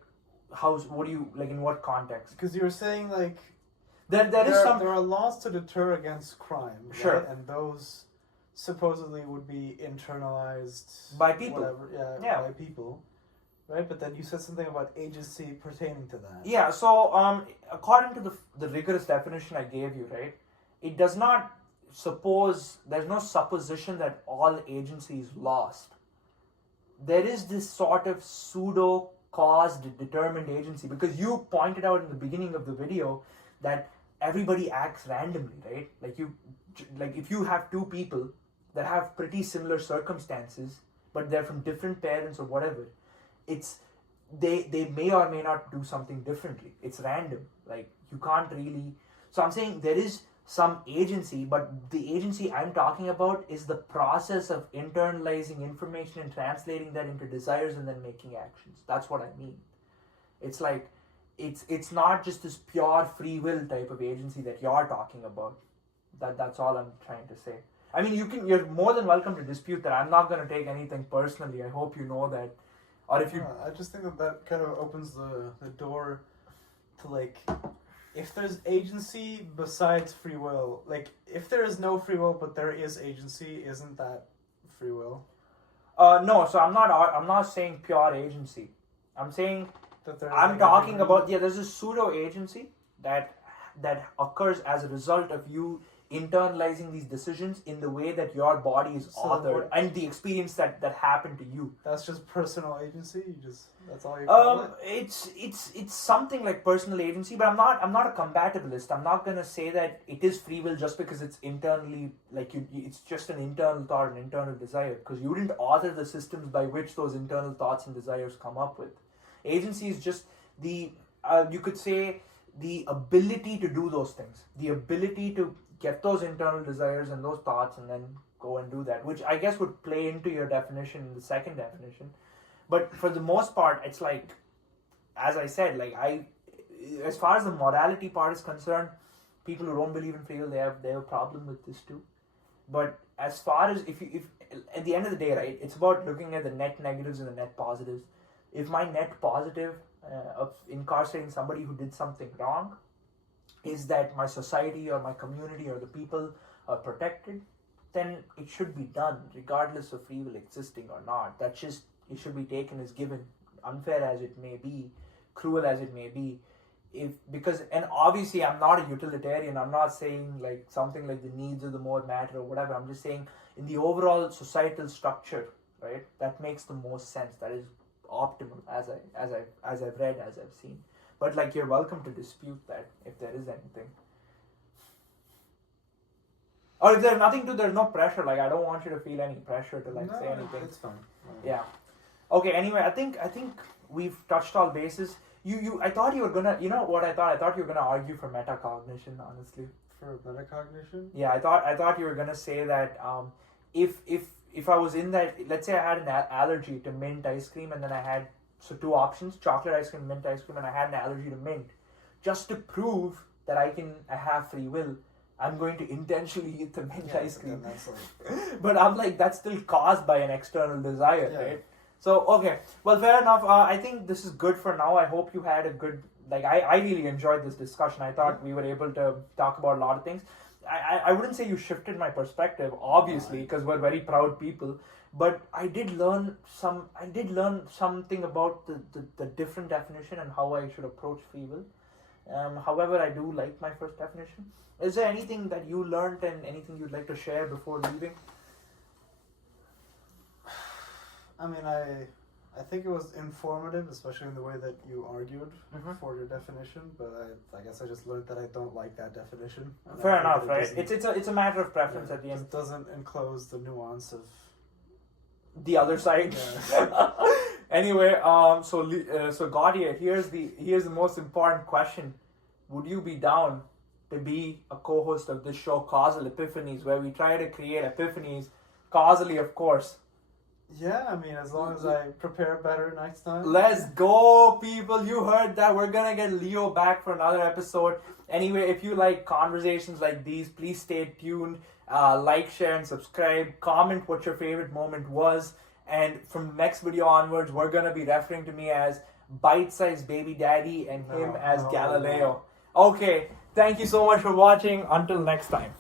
what do you, like, in what context? Because you were saying, like, there are laws to deter against crime, sure, right? And those supposedly would be internalized by people, whatever, by people, right? But then you said something about agency pertaining to that. Yeah. So, according to the rigorous definition I gave you, right, it does not suppose, there's no supposition that all agency is lost. There is this sort of pseudo caused, determined agency, because you pointed out in the beginning of the video that everybody acts randomly, right? Like if you have two people that have pretty similar circumstances, but they're from different parents or whatever, it's they may or may not do something differently. It's random. Like you can't really. So I'm saying there is some agency, but the agency I'm talking about is the process of internalizing information and translating that into desires and then making actions. That's what I mean. It's like it's not just this pure free will type of agency that you're talking about. That's all I'm trying to say. I mean, you're more than welcome to dispute that. I'm not going to take anything personally. I hope you know that. Or if you I just think that kind of opens the door to, like, if there's agency besides free will, like if there is no free will but there is agency, isn't that free will? No, so I'm not saying pure agency. I'm saying That there's I'm like talking a- about there's a pseudo agency that occurs as a result of you internalizing these decisions in the way that your body is So authored what- and the experience that happened to you. That's just personal agency. That's all you call it. It's something like personal agency, but I'm not a compatibilist. I'm not gonna say that it is free will just because it's internally like it's just an internal thought, an internal desire, because you didn't author the systems by which those internal thoughts and desires come up with. Agency is just the you could say the ability to do those things, the ability to get those internal desires and those thoughts and then go and do that, which I guess would play into your definition in the second definition. But for the most part, it's like, as I said, like as far as the morality part is concerned, people who don't believe in free will, they have a problem with this too. But as far as if at the end of the day, right, it's about looking at the net negatives and the net positives. If my net positive of incarcerating somebody who did something wrong is that my society or my community or the people are protected, then it should be done regardless of free will existing or not. That's just, it should be taken as given, unfair as it may be, cruel as it may be. And obviously I'm not a utilitarian. I'm not saying like something like the needs of the more matter or whatever. I'm just saying in the overall societal structure, right, that makes the most sense. That is optimal as I've read, as I've seen. But like, you're welcome to dispute that if there is anything. Or if there's nothing to, there's no pressure. Like, I don't want you to feel any pressure to like say anything. It's fine. Yeah. Okay. Anyway, I think we've touched all bases. I thought you were gonna. You know what I thought? I thought you were gonna argue for metacognition. Honestly. For metacognition? Yeah, I thought you were gonna say that if I was in that, let's say I had an allergy to mint ice cream, and then I had two options: chocolate ice cream, mint ice cream, and I had an allergy to mint. Just to prove that I have free will, I'm going to intentionally eat the mint ice cream. That's like... But I'm like, that's still caused by an external desire, right? So, okay. Well, fair enough. I think this is good for now. I hope you had a good... Like, I really enjoyed this discussion. I thought we were able to talk about a lot of things. I wouldn't say you shifted my perspective, obviously, because we're very proud people. But I did learn something about the different definition and how I should approach free will. However, I do like my first definition. Is there anything that you learned and anything you'd like to share before leaving? I mean, I think it was informative, especially in the way that you argued for your definition. But I guess I just learned that I don't like that definition. Fair enough, right? It's a matter of preference at the end. It doesn't enclose the nuance of the other side. Yeah. Anyway, so Gaudier, here's the most important question: would you be down to be a co-host of this show, Causal Epiphanies, where we try to create epiphanies, causally, of course? Yeah, I mean, as long as I prepare better next time. Let's go, people. You heard that. We're going to get Leo back for another episode. Anyway, if you like conversations like these, please stay tuned. Like, share, and subscribe. Comment what your favorite moment was. And from next video onwards, we're going to be referring to me as Bite-Sized Baby Daddy and him as Galileo. Okay, thank you so much for watching. Until next time.